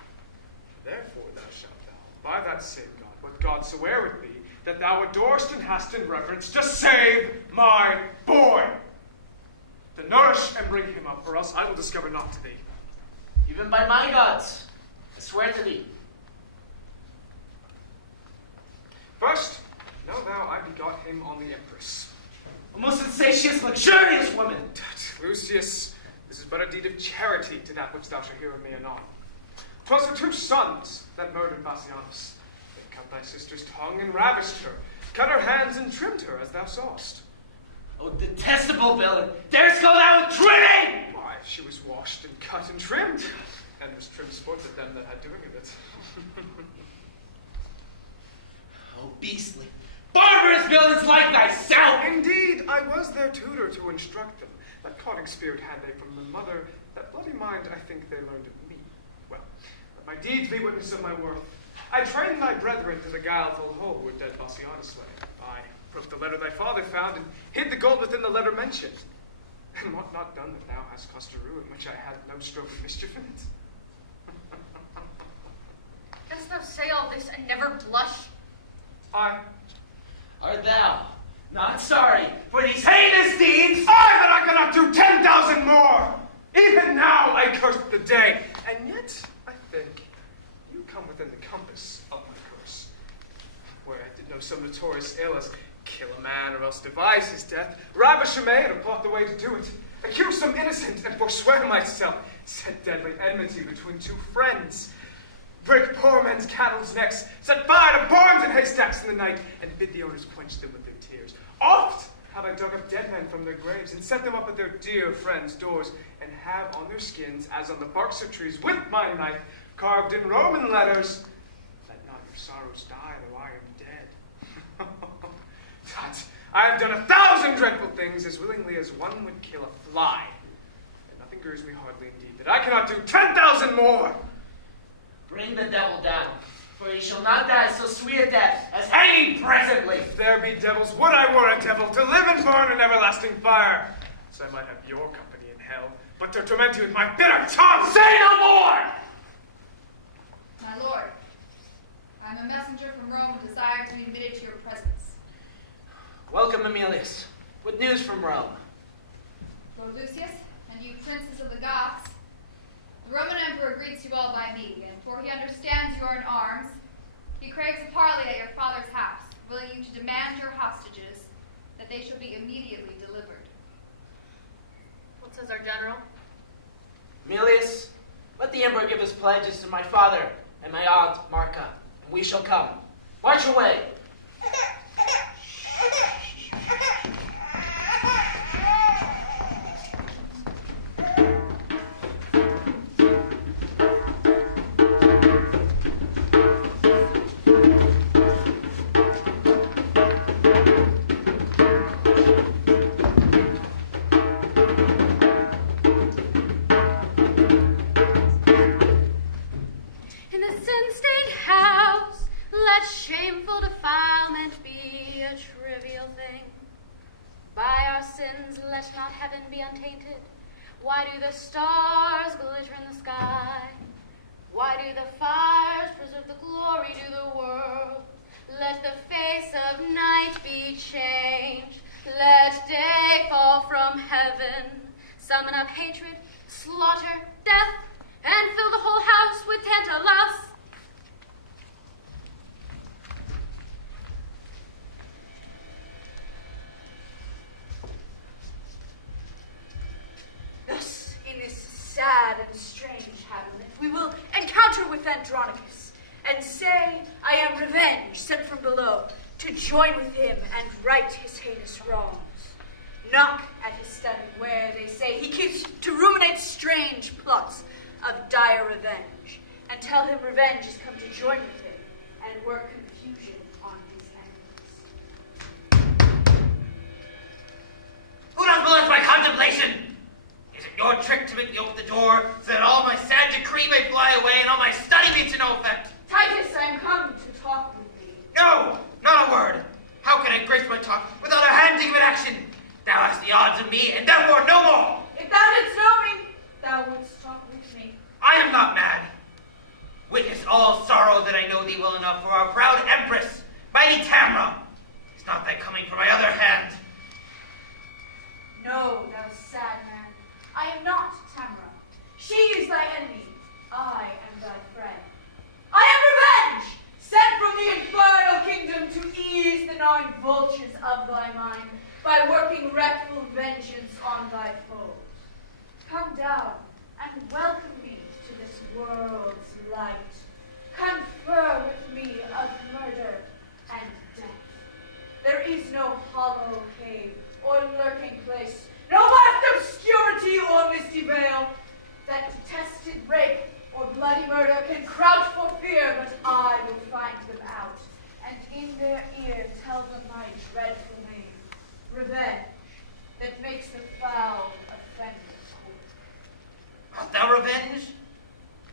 Therefore thou shalt thou, by that same God, what God soe'er it be, that thou adorest and hast in reverence, to save my boy. To nourish and bring him up, or else I will discover not to thee. Even by my gods, I swear to thee. First, know thou I begot him on the empress. A most insatious, luxurious woman. Lucius, this is but a deed of charity to that which thou shalt hear of me anon. 'Twas her 2 sons that murdered Bassianus. They cut thy sister's tongue and ravished her, cut her hands and trimmed her, as thou sawest. O detestable villain, darest go thou trimming? Why, she was washed and cut and trimmed, and was trim sport with them that had doing of it. O beastly, barbarous villains like thyself! Indeed, I was their tutor to instruct them. That cotting spirit had they from the mother, that bloody mind I think they learned of me. Well, let my deeds be witness of my worth. I trained thy brethren to the guileful hoe where dead Bassianus lay. I broke the letter thy father found, and hid the gold within the letter mentioned. And what not done that thou hast caused a ruin, which I had no stroke of mischief in it? Dost thou say all this and never blush? Art thou not sorry for these heinous deeds? I that I cannot do 10,000 more! Even now I curse the day, and yet I think you come within the compass of my curse. Where I did know some notorious ill as kill a man or else devise his death, ravish a maid or plot the way to do it, accuse some innocent and forswear myself, set deadly enmity between two friends, break poor men's cattle's necks, set fire to barns and haystacks in the night, and bid the owners quench them with their tears. Oft have I dug up dead men from their graves and set them up at their dear friends' doors, and have on their skins, as on the barks of trees, with my knife, carved in Roman letters, let not your sorrows die, though I am dead. Tut, I have done 1,000 dreadful things as willingly as one would kill a fly, and nothing grieves me hardly indeed that I cannot do 10,000 more. Bring the devil down, for he shall not die so sweet a death as hanging presently. If there be devils, would I were a devil, to live and burn in everlasting fire, so I might have your company in hell, but to torment you with my bitter tongue. Say no more! My lord, I am a messenger from Rome who desires to be admitted to your presence. Welcome, Aemilius. What news from Rome? Lord Lucius, and you princes of the Goths, the Roman emperor greets you all by me, and for he understands you are in arms, he craves a parley at your father's house, willing you to demand your hostages, that they shall be immediately delivered. What says our general? Aemilius, let the emperor give his pledges to my father and my aunt, Marca, and we shall come. March away! In the sin-stained house, let shameful defilement be a trivial thing. By our sins, let not heaven be untainted. Why do the stars glitter in the sky? Why do the fires preserve the glory to the world? Let the face of night be changed. Let day fall from heaven. Summon up hatred, slaughter, death, and fill the whole house with Tantalus. Thus, in this sad and strange happening, we will encounter with Andronicus, and say, I am revenge sent from below, to join with him and right his heinous wrongs. Knock at his study, where, they say, he keeps to ruminate strange plots of dire revenge, and tell him revenge is come to join with him, and work confusion on his enemies. Who does molest my contemplation? Is it your trick to make me open the door, so that all my sad decree may fly away, and all my study be to no effect? Titus, I am come to talk with thee. No, not a word. How can I grace my talk without a hand to give it action? Thou hast the odds of me, and therefore no more. If thou didst know me, thou wouldst talk with me. I am not mad. Witness all sorrow that I know thee well enough for our proud empress, mighty Tamora. Is not thy coming from my other hand? No, thou sad man, I am not Tamora. She is thy enemy. I am thy friend. I am revenge, sent from the infernal kingdom to ease the gnawing vultures of thy mind by working wreckful vengeance on thy foes. Come down and welcome me to this world's light. Confer with me of murder and death. There is no hollow cave or lurking place, no vast obscurity or misty veil, that detested rape or bloody murder can crouch for fear, but I will find them out, and in their ear tell them my dreadful name, revenge, that makes the foul offenders whole. Art thou revenge?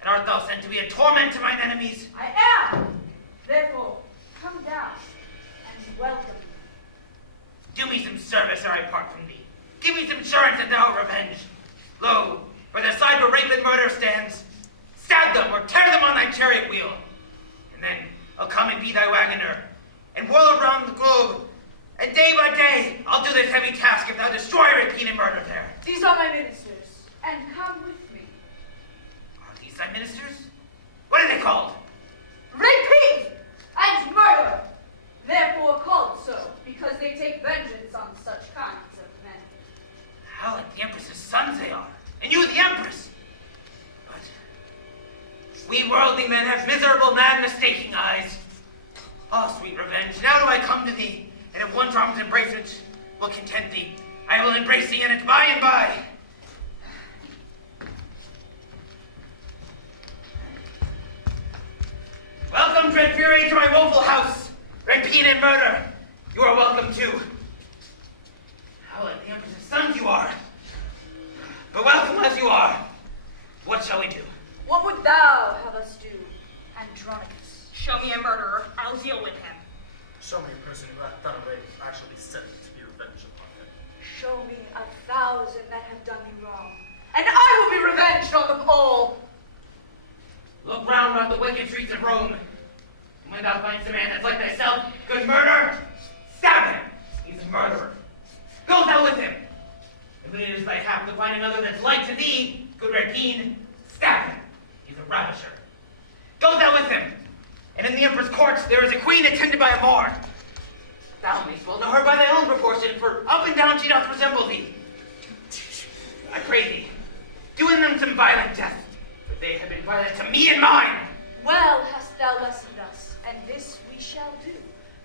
And art thou sent to be a torment to mine enemies? I am! Therefore, come down and welcome me. Do me some service ere I part from thee. Give me some assurance that thou art revenge. Lo, where the side where rape and murder stands, stab them or tear them on thy chariot wheel. And then I'll come and be thy wagoner, and whirl around the globe, and day by day I'll do this heavy task if thou destroy rapine and murder there. These are my ministers, and come with me. Are these thy ministers? What are they called? Rapine and murder! Therefore, worldly men have miserable, man-mistaking eyes. Oh, sweet revenge, now do I come to thee, and if one drum's embracement will content thee, I will embrace thee in it by and by. Welcome, dread fury, to my woeful house, rapine and murder. You are welcome too. How like the Empress's sons you are. But welcome as you are. What shall we do? What would thou have us do, Andronicus? Show me a murderer. I'll deal with him. Show me a person who hath done away actually sent to be revenged upon him. Show me 1,000 that have done me wrong, and I will be revenged on them all. Look round about the wicked streets of Rome. And when thou findest a man that's like thyself, good murder, stab him. He's a murderer. Go thou with him. And when it is thy hap to find another that's like to thee, good rapine, stab him. He's a ravisher. Go thou with him. And in the emperor's courts there is a queen attended by a Moor. Thou mayst well know her by thy own proportion, for up and down she doth resemble thee. I pray thee, do in them some violent death, for they have been violent to me and mine. Well hast thou lessoned us, and this we shall do.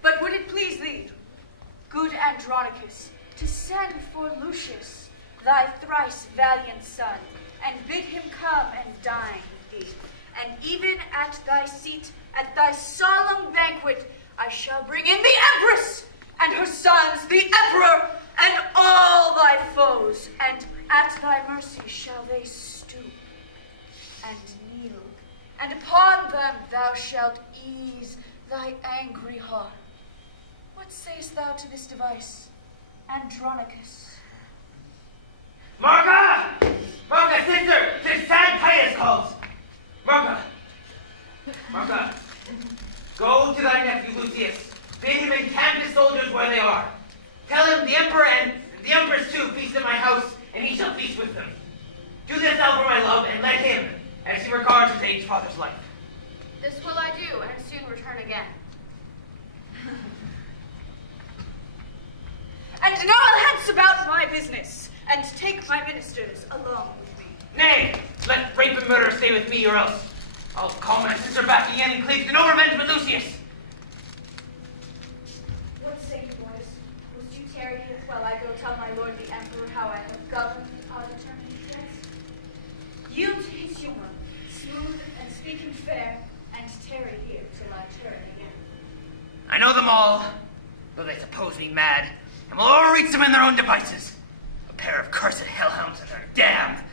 But would it please thee, good Andronicus, to send for Lucius, thy thrice valiant son, and bid him come and dine with thee, and even at thy seat, at thy solemn banquet, I shall bring in the Empress, and her sons, the Emperor, and all thy foes, and at thy mercy shall they stoop and kneel, and upon them thou shalt ease thy angry heart. What sayest thou to this device, Andronicus? Marca! Marca, sister! 'Tis sad Titus calls! Marca! Marca! Go to thy nephew Lucius. Bid him encamp his soldiers where they are. Tell him the Emperor and the Empress too feast at my house, and he shall feast with them. Do this thou for my love, and let him, as he regards his aged father's life. This will I do, and soon return again. And now I'll hence about my business, and take my ministers along with me. Nay, let rape and murder stay with me, or else I'll call my sister back again and claim to no revenge but Lucius. What say you, boys? Would you tarry here while I go tell my lord the Emperor how I have governed our determined affairs? Yield to his humor, smooth and speaking fair, and tarry here till I turn again. I know them all, though they suppose me mad, and will overreach them in their own devices. A pair of cursed hellhounds and their dam.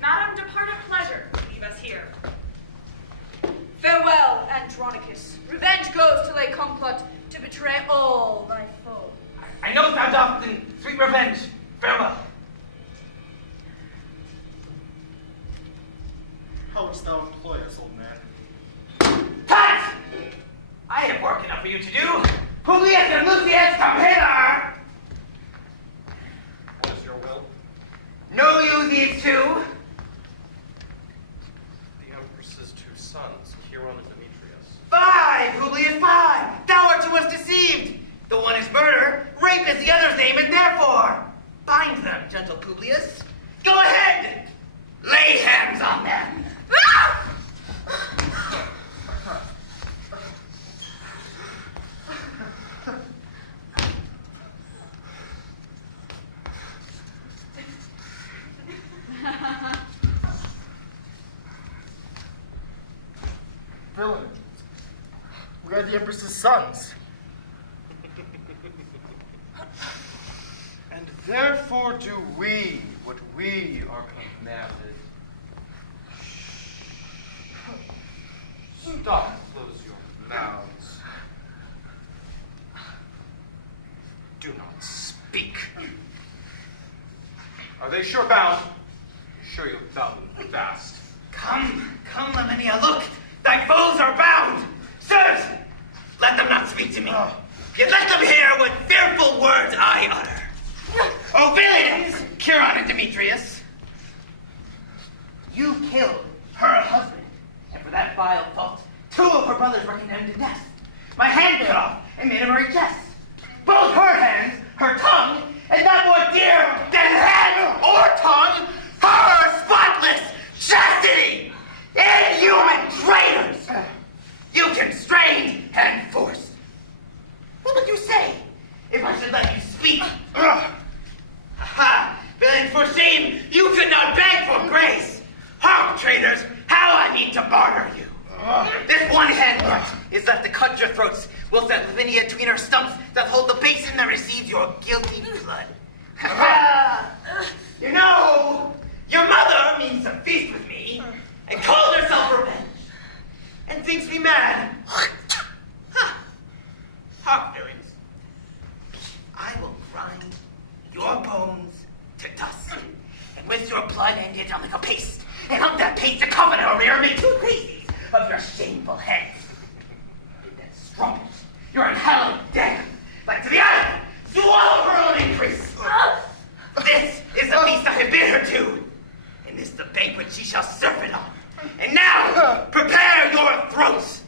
Madam, depart at pleasure. Leave us here. Farewell, Andronicus. Revenge goes till they complot to betray all thy foe. I know thou dost in sweet revenge. Farewell. How wouldst thou employ us, old man? Tut! I have work enough for you to do. Publius and Lucius, come hither! What is your will? Know you these two? The Empress's two sons, Chiron and Demetrius. 5, Publius, 5. Thou art too much deceived. The one is murder, rape is the other's name, and therefore bind them, gentle Publius. Go ahead, lay hands on them. Villain, we are the Empress's sons. And therefore do we what we are commanded. Stop, close your mouths. Do not speak. Are they sure bound? Sure you'll bound them fast. Come, Lavinia, look. Thy foes are bound! Sirs, let them not speak to me. Yet let them hear what fearful words I utter. O villains, Chiron and Demetrius, you killed her husband, and for that vile fault, 2 of her brothers were condemned to death. My hand cut off and made a merry jest. Both her hands, her tongue, and not more dear than hand or tongue, her spotless chastity, inhuman mean you could not beg for grace? Hark, traitors, how I mean to barter you. This one hand yet is left to cut your throats, whilst that Lavinia tween her stumps doth hold the basin that receives your guilty blood. You know, your mother means to feast with me, and calls herself revenge, and thinks me mad. Hark, villains. I will grind your bones to dust, and with your blood ended I'll make a paste, and hump that paste to cover it over your make two creases of your shameful heads. With that strumpet, your unhallowed dagger, like to the eye, swallow her own increase. This is the feast I have bid her to, and this the banquet she shall surfeit on. And now, prepare your throats.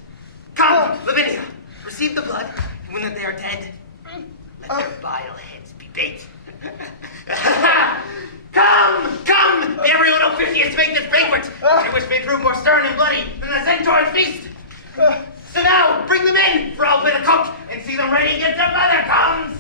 Come, Lavinia, receive the blood, and when that they are dead, let their vile heads be bait. Come, everyone officious to make this banquet, which may prove more stern and bloody than the centaur's feast. So now, bring them in, for I'll play the cook, and see them ready against their mother comes.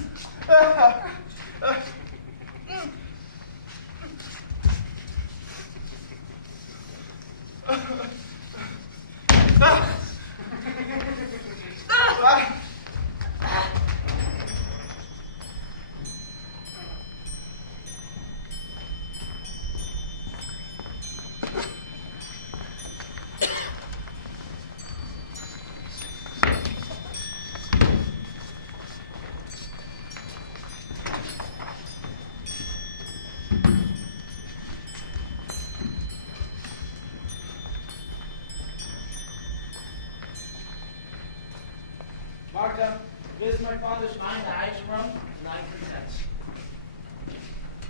Marca, it is my father's mind that I to Rome, and I consent.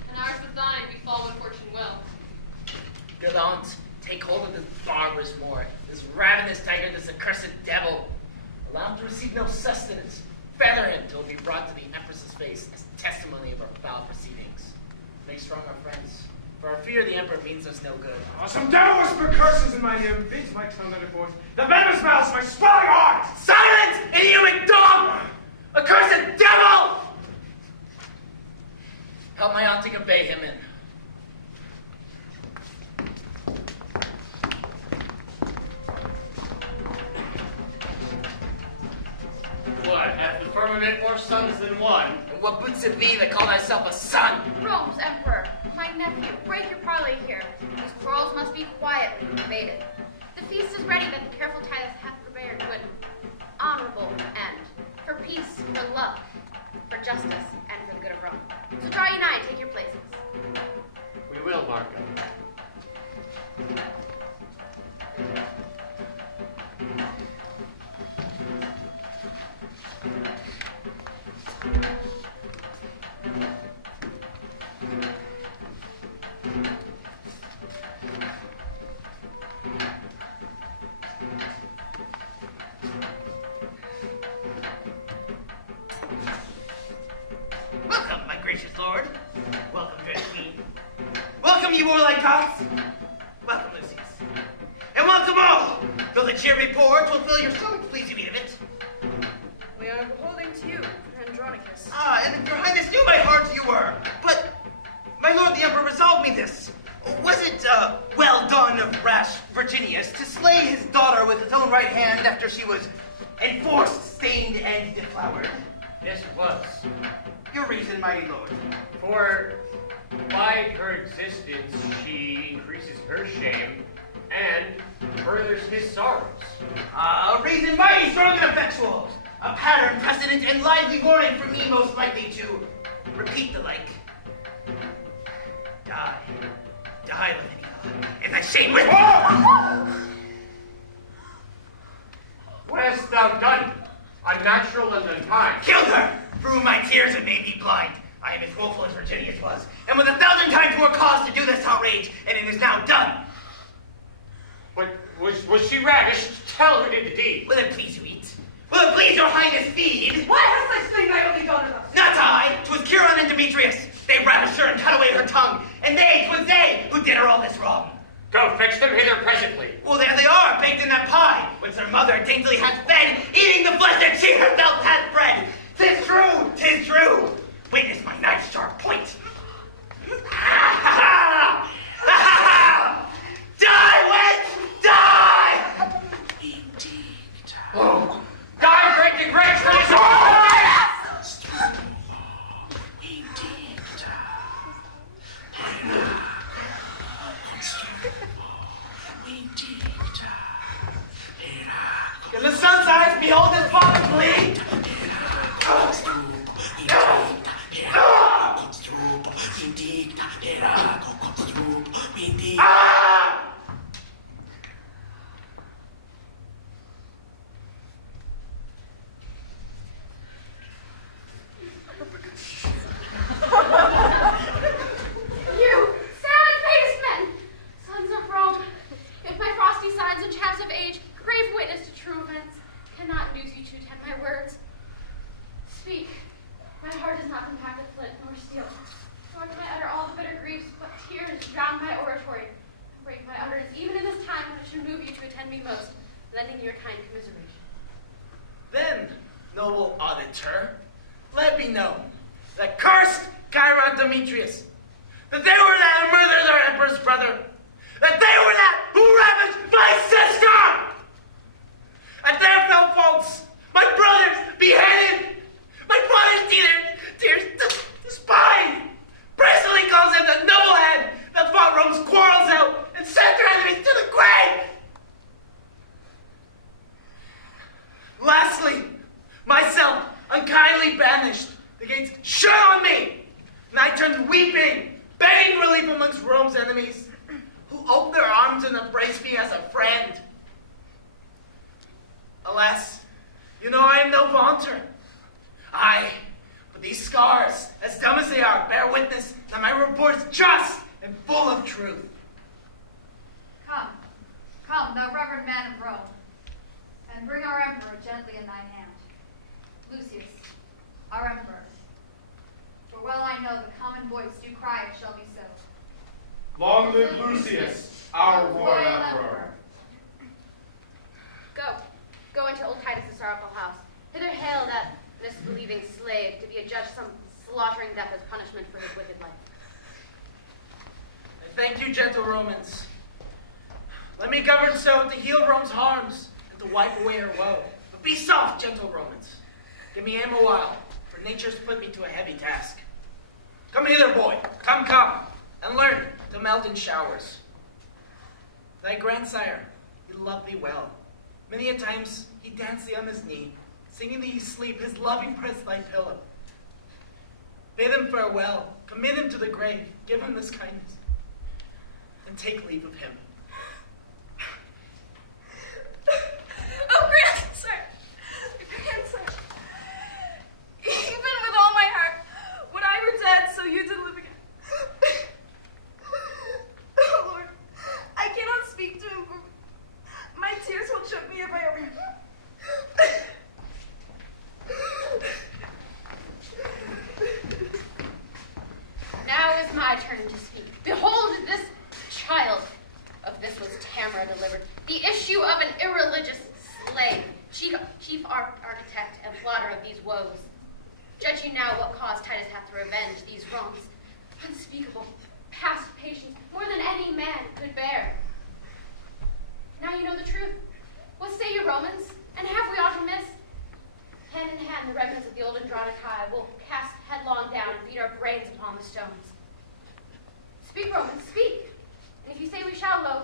And ours with thine befall what fortune will. Good aunt, take hold of this barbarous Moor, this ravenous tiger, this accursed devil. Allow him to receive no sustenance. Feather him till he be brought to the Empress's face as testimony of our foul proceedings. Make strong our friends, for our fear the Emperor means us no good. Some devil whisper curses in my ear, bids my tongue utter forth. The venomous mouths my swelling heart! Silence, inhuman dog! Accursed devil! Help my aunt to convey him in. What, hath the firmament more sons than one? And what boots it thee that call thyself a son? Rome's emperor, my nephew, break your parley here. These quarrels must be quietly invaded. The feast is ready that the careful Titus hath prepared to an honorable end. For peace, for love, for justice, and for the good of Rome. So draw ye nigh, take your places. We will, Marca. Welcome, my gracious lord. Welcome, dread queen. Welcome, ye warlike Goths. Welcome, Lucius. And welcome all. Though the cheer be poured, will fill your stomach, please you eat of it. We are beholding to you, Andronicus. And if your highness knew my heart, you were. But, my lord the emperor resolved me this. Was it, well done of rash Virginius to slay his daughter with his own right hand after she was enforced, stained, and deflowered? Yes, it was. Your reason, mighty lord. For by her existence, she increases her shame and furthers his sorrows. A reason mighty strong and effectual. A pattern, precedent, and lively warning for me most likely to repeat the like. Die, Lavinia, and thy shame with me. What hast thou done? Unnatural and unkind. Killed her! Through my tears it made me blind. I am as woeful as Virginius was, and with 1,000 times more cause to do this outrage, and it is now done. But was she ravished? Tell who did the deed. Will it please you eat? Will it please your highness feed? What hast thou slain thy only daughter thus? Not I! 'Twas Chiron and Demetrius. They ravished her and cut away her tongue, and 'twas they who did her all this wrong. Go, fetch them hither presently. Well, there they are, baked in that pie, which their mother daintily hath fed, eating the flesh that she herself hath bred. 'Tis true, 'tis true. Witness my knife sharp point. Die, witch! Die! Oh. Die, drinking grapes for this In the sun's eyes, behold his fallen bleed. You, sad-faced men, sons of Rome, if my frosty signs and chaps of age, grave witness to true events, cannot induce you to attend my words. Speak. My heart is not compact of flint nor steel, nor can I utter all the bitter griefs, but tears drown my oratory, and break my utterance, even in this time when it should move you to attend me most, lending your kind commiseration. Then, noble auditor, let me know that cursed Chiron Demetrius, that they were that murdered their emperor's brother, that they were that who ravaged my sister! At their fell faults, my brothers beheaded, my father's tears despised. Personally calls him the noble head that fought Rome's quarrels out and sent their enemies to the grave. Lastly, myself unkindly banished, the gates shut on me, and I turned weeping, begging relief amongst Rome's enemies, who opened their arms and embraced me as a friend. Alas, you know I am no vaunter. But these scars, as dumb as they are, bear witness that my report is just and full of truth. Come, thou reverend man of Rome, and bring our emperor gently in thine hand. Lucius, our emperor. For well I know the common voice do cry it shall be so. Long live Lucius, our royal emperor. Go into old Titus' sorrowful house. Hither hail that misbelieving slave to be adjudged some slaughtering death as punishment for his wicked life. I thank you, gentle Romans. Let me govern so to heal Rome's harms and to wipe away her woe. But be soft, gentle Romans. Give me aim a while, for nature's put me to a heavy task. Come hither, boy, come, and learn to melt in showers. Thy grandsire, he loved thee well. Many a times he danced thee on his knee, singing thee sleep, his loving breast thy pillow. Bid him farewell, commit him to the grave, give him this kindness, and take leave of him. Oh, grandson! Grandson! Even with all my heart, when I were dead, so you did live again. Oh, Lord, I cannot speak to him, for my tears will choke me if I open him. Now is my turn to speak. Behold this child. Of this was Tamora delivered, the issue of an irreligious slave, chief architect and plotter of these woes. Judge you now what cause Titus hath to revenge these wrongs, unspeakable, past patience, more than any man could bear. Now you know the truth. What say you, Romans? And have we aught amiss? Hand in hand, the remnants of the old Andronicus will cast headlong down and beat our brains upon the stones. Speak, Romans, speak. And if you say we shall, lo,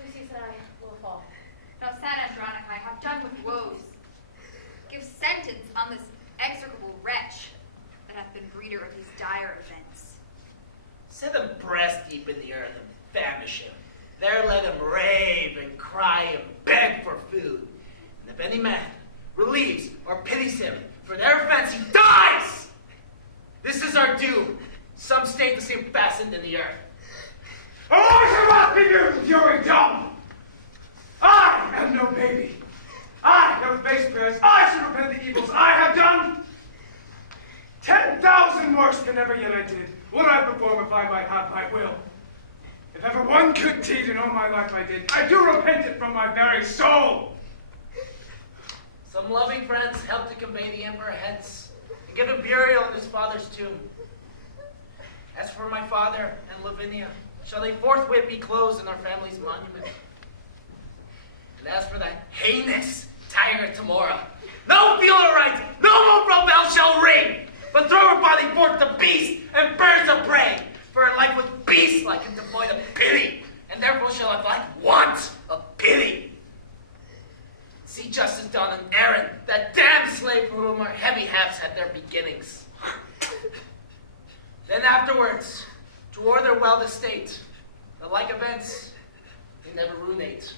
Lucius and I will fall. Thou sad Andronicus, have done with woes. Give sentence on this execrable wretch that hath been breeder of these dire events. Set him breast deep in the earth and famish him. There let him rave and cry and beg for food. And if any man relieves or pities him for their offense, he dies! This is our due. Some state to see him fastened in the earth. Oh, I shall not be viewing dumb! I am no baby. I have base prayers. I should repent the evils I have done. 10,000 worse than ever yet I did would I perform if I might have my will. If ever one good deed in all my life I did, I do repent it from my very soul. Some loving friends helped to convey the emperor hence and give him burial in his father's tomb. As for my father and Lavinia, shall they forthwith be closed in our family's monument? And as for that heinous tyrant Tamora, no funeral rites, no more bell shall ring, but throw her body forth to beasts and birds of prey, for her life was beast-like and devoid of pity, and therefore shall have like want of pity. See justice done on Aaron, that damned slave for whom our heavy halves had their beginnings. Then afterwards, to order well the state, the like events they never ruinate.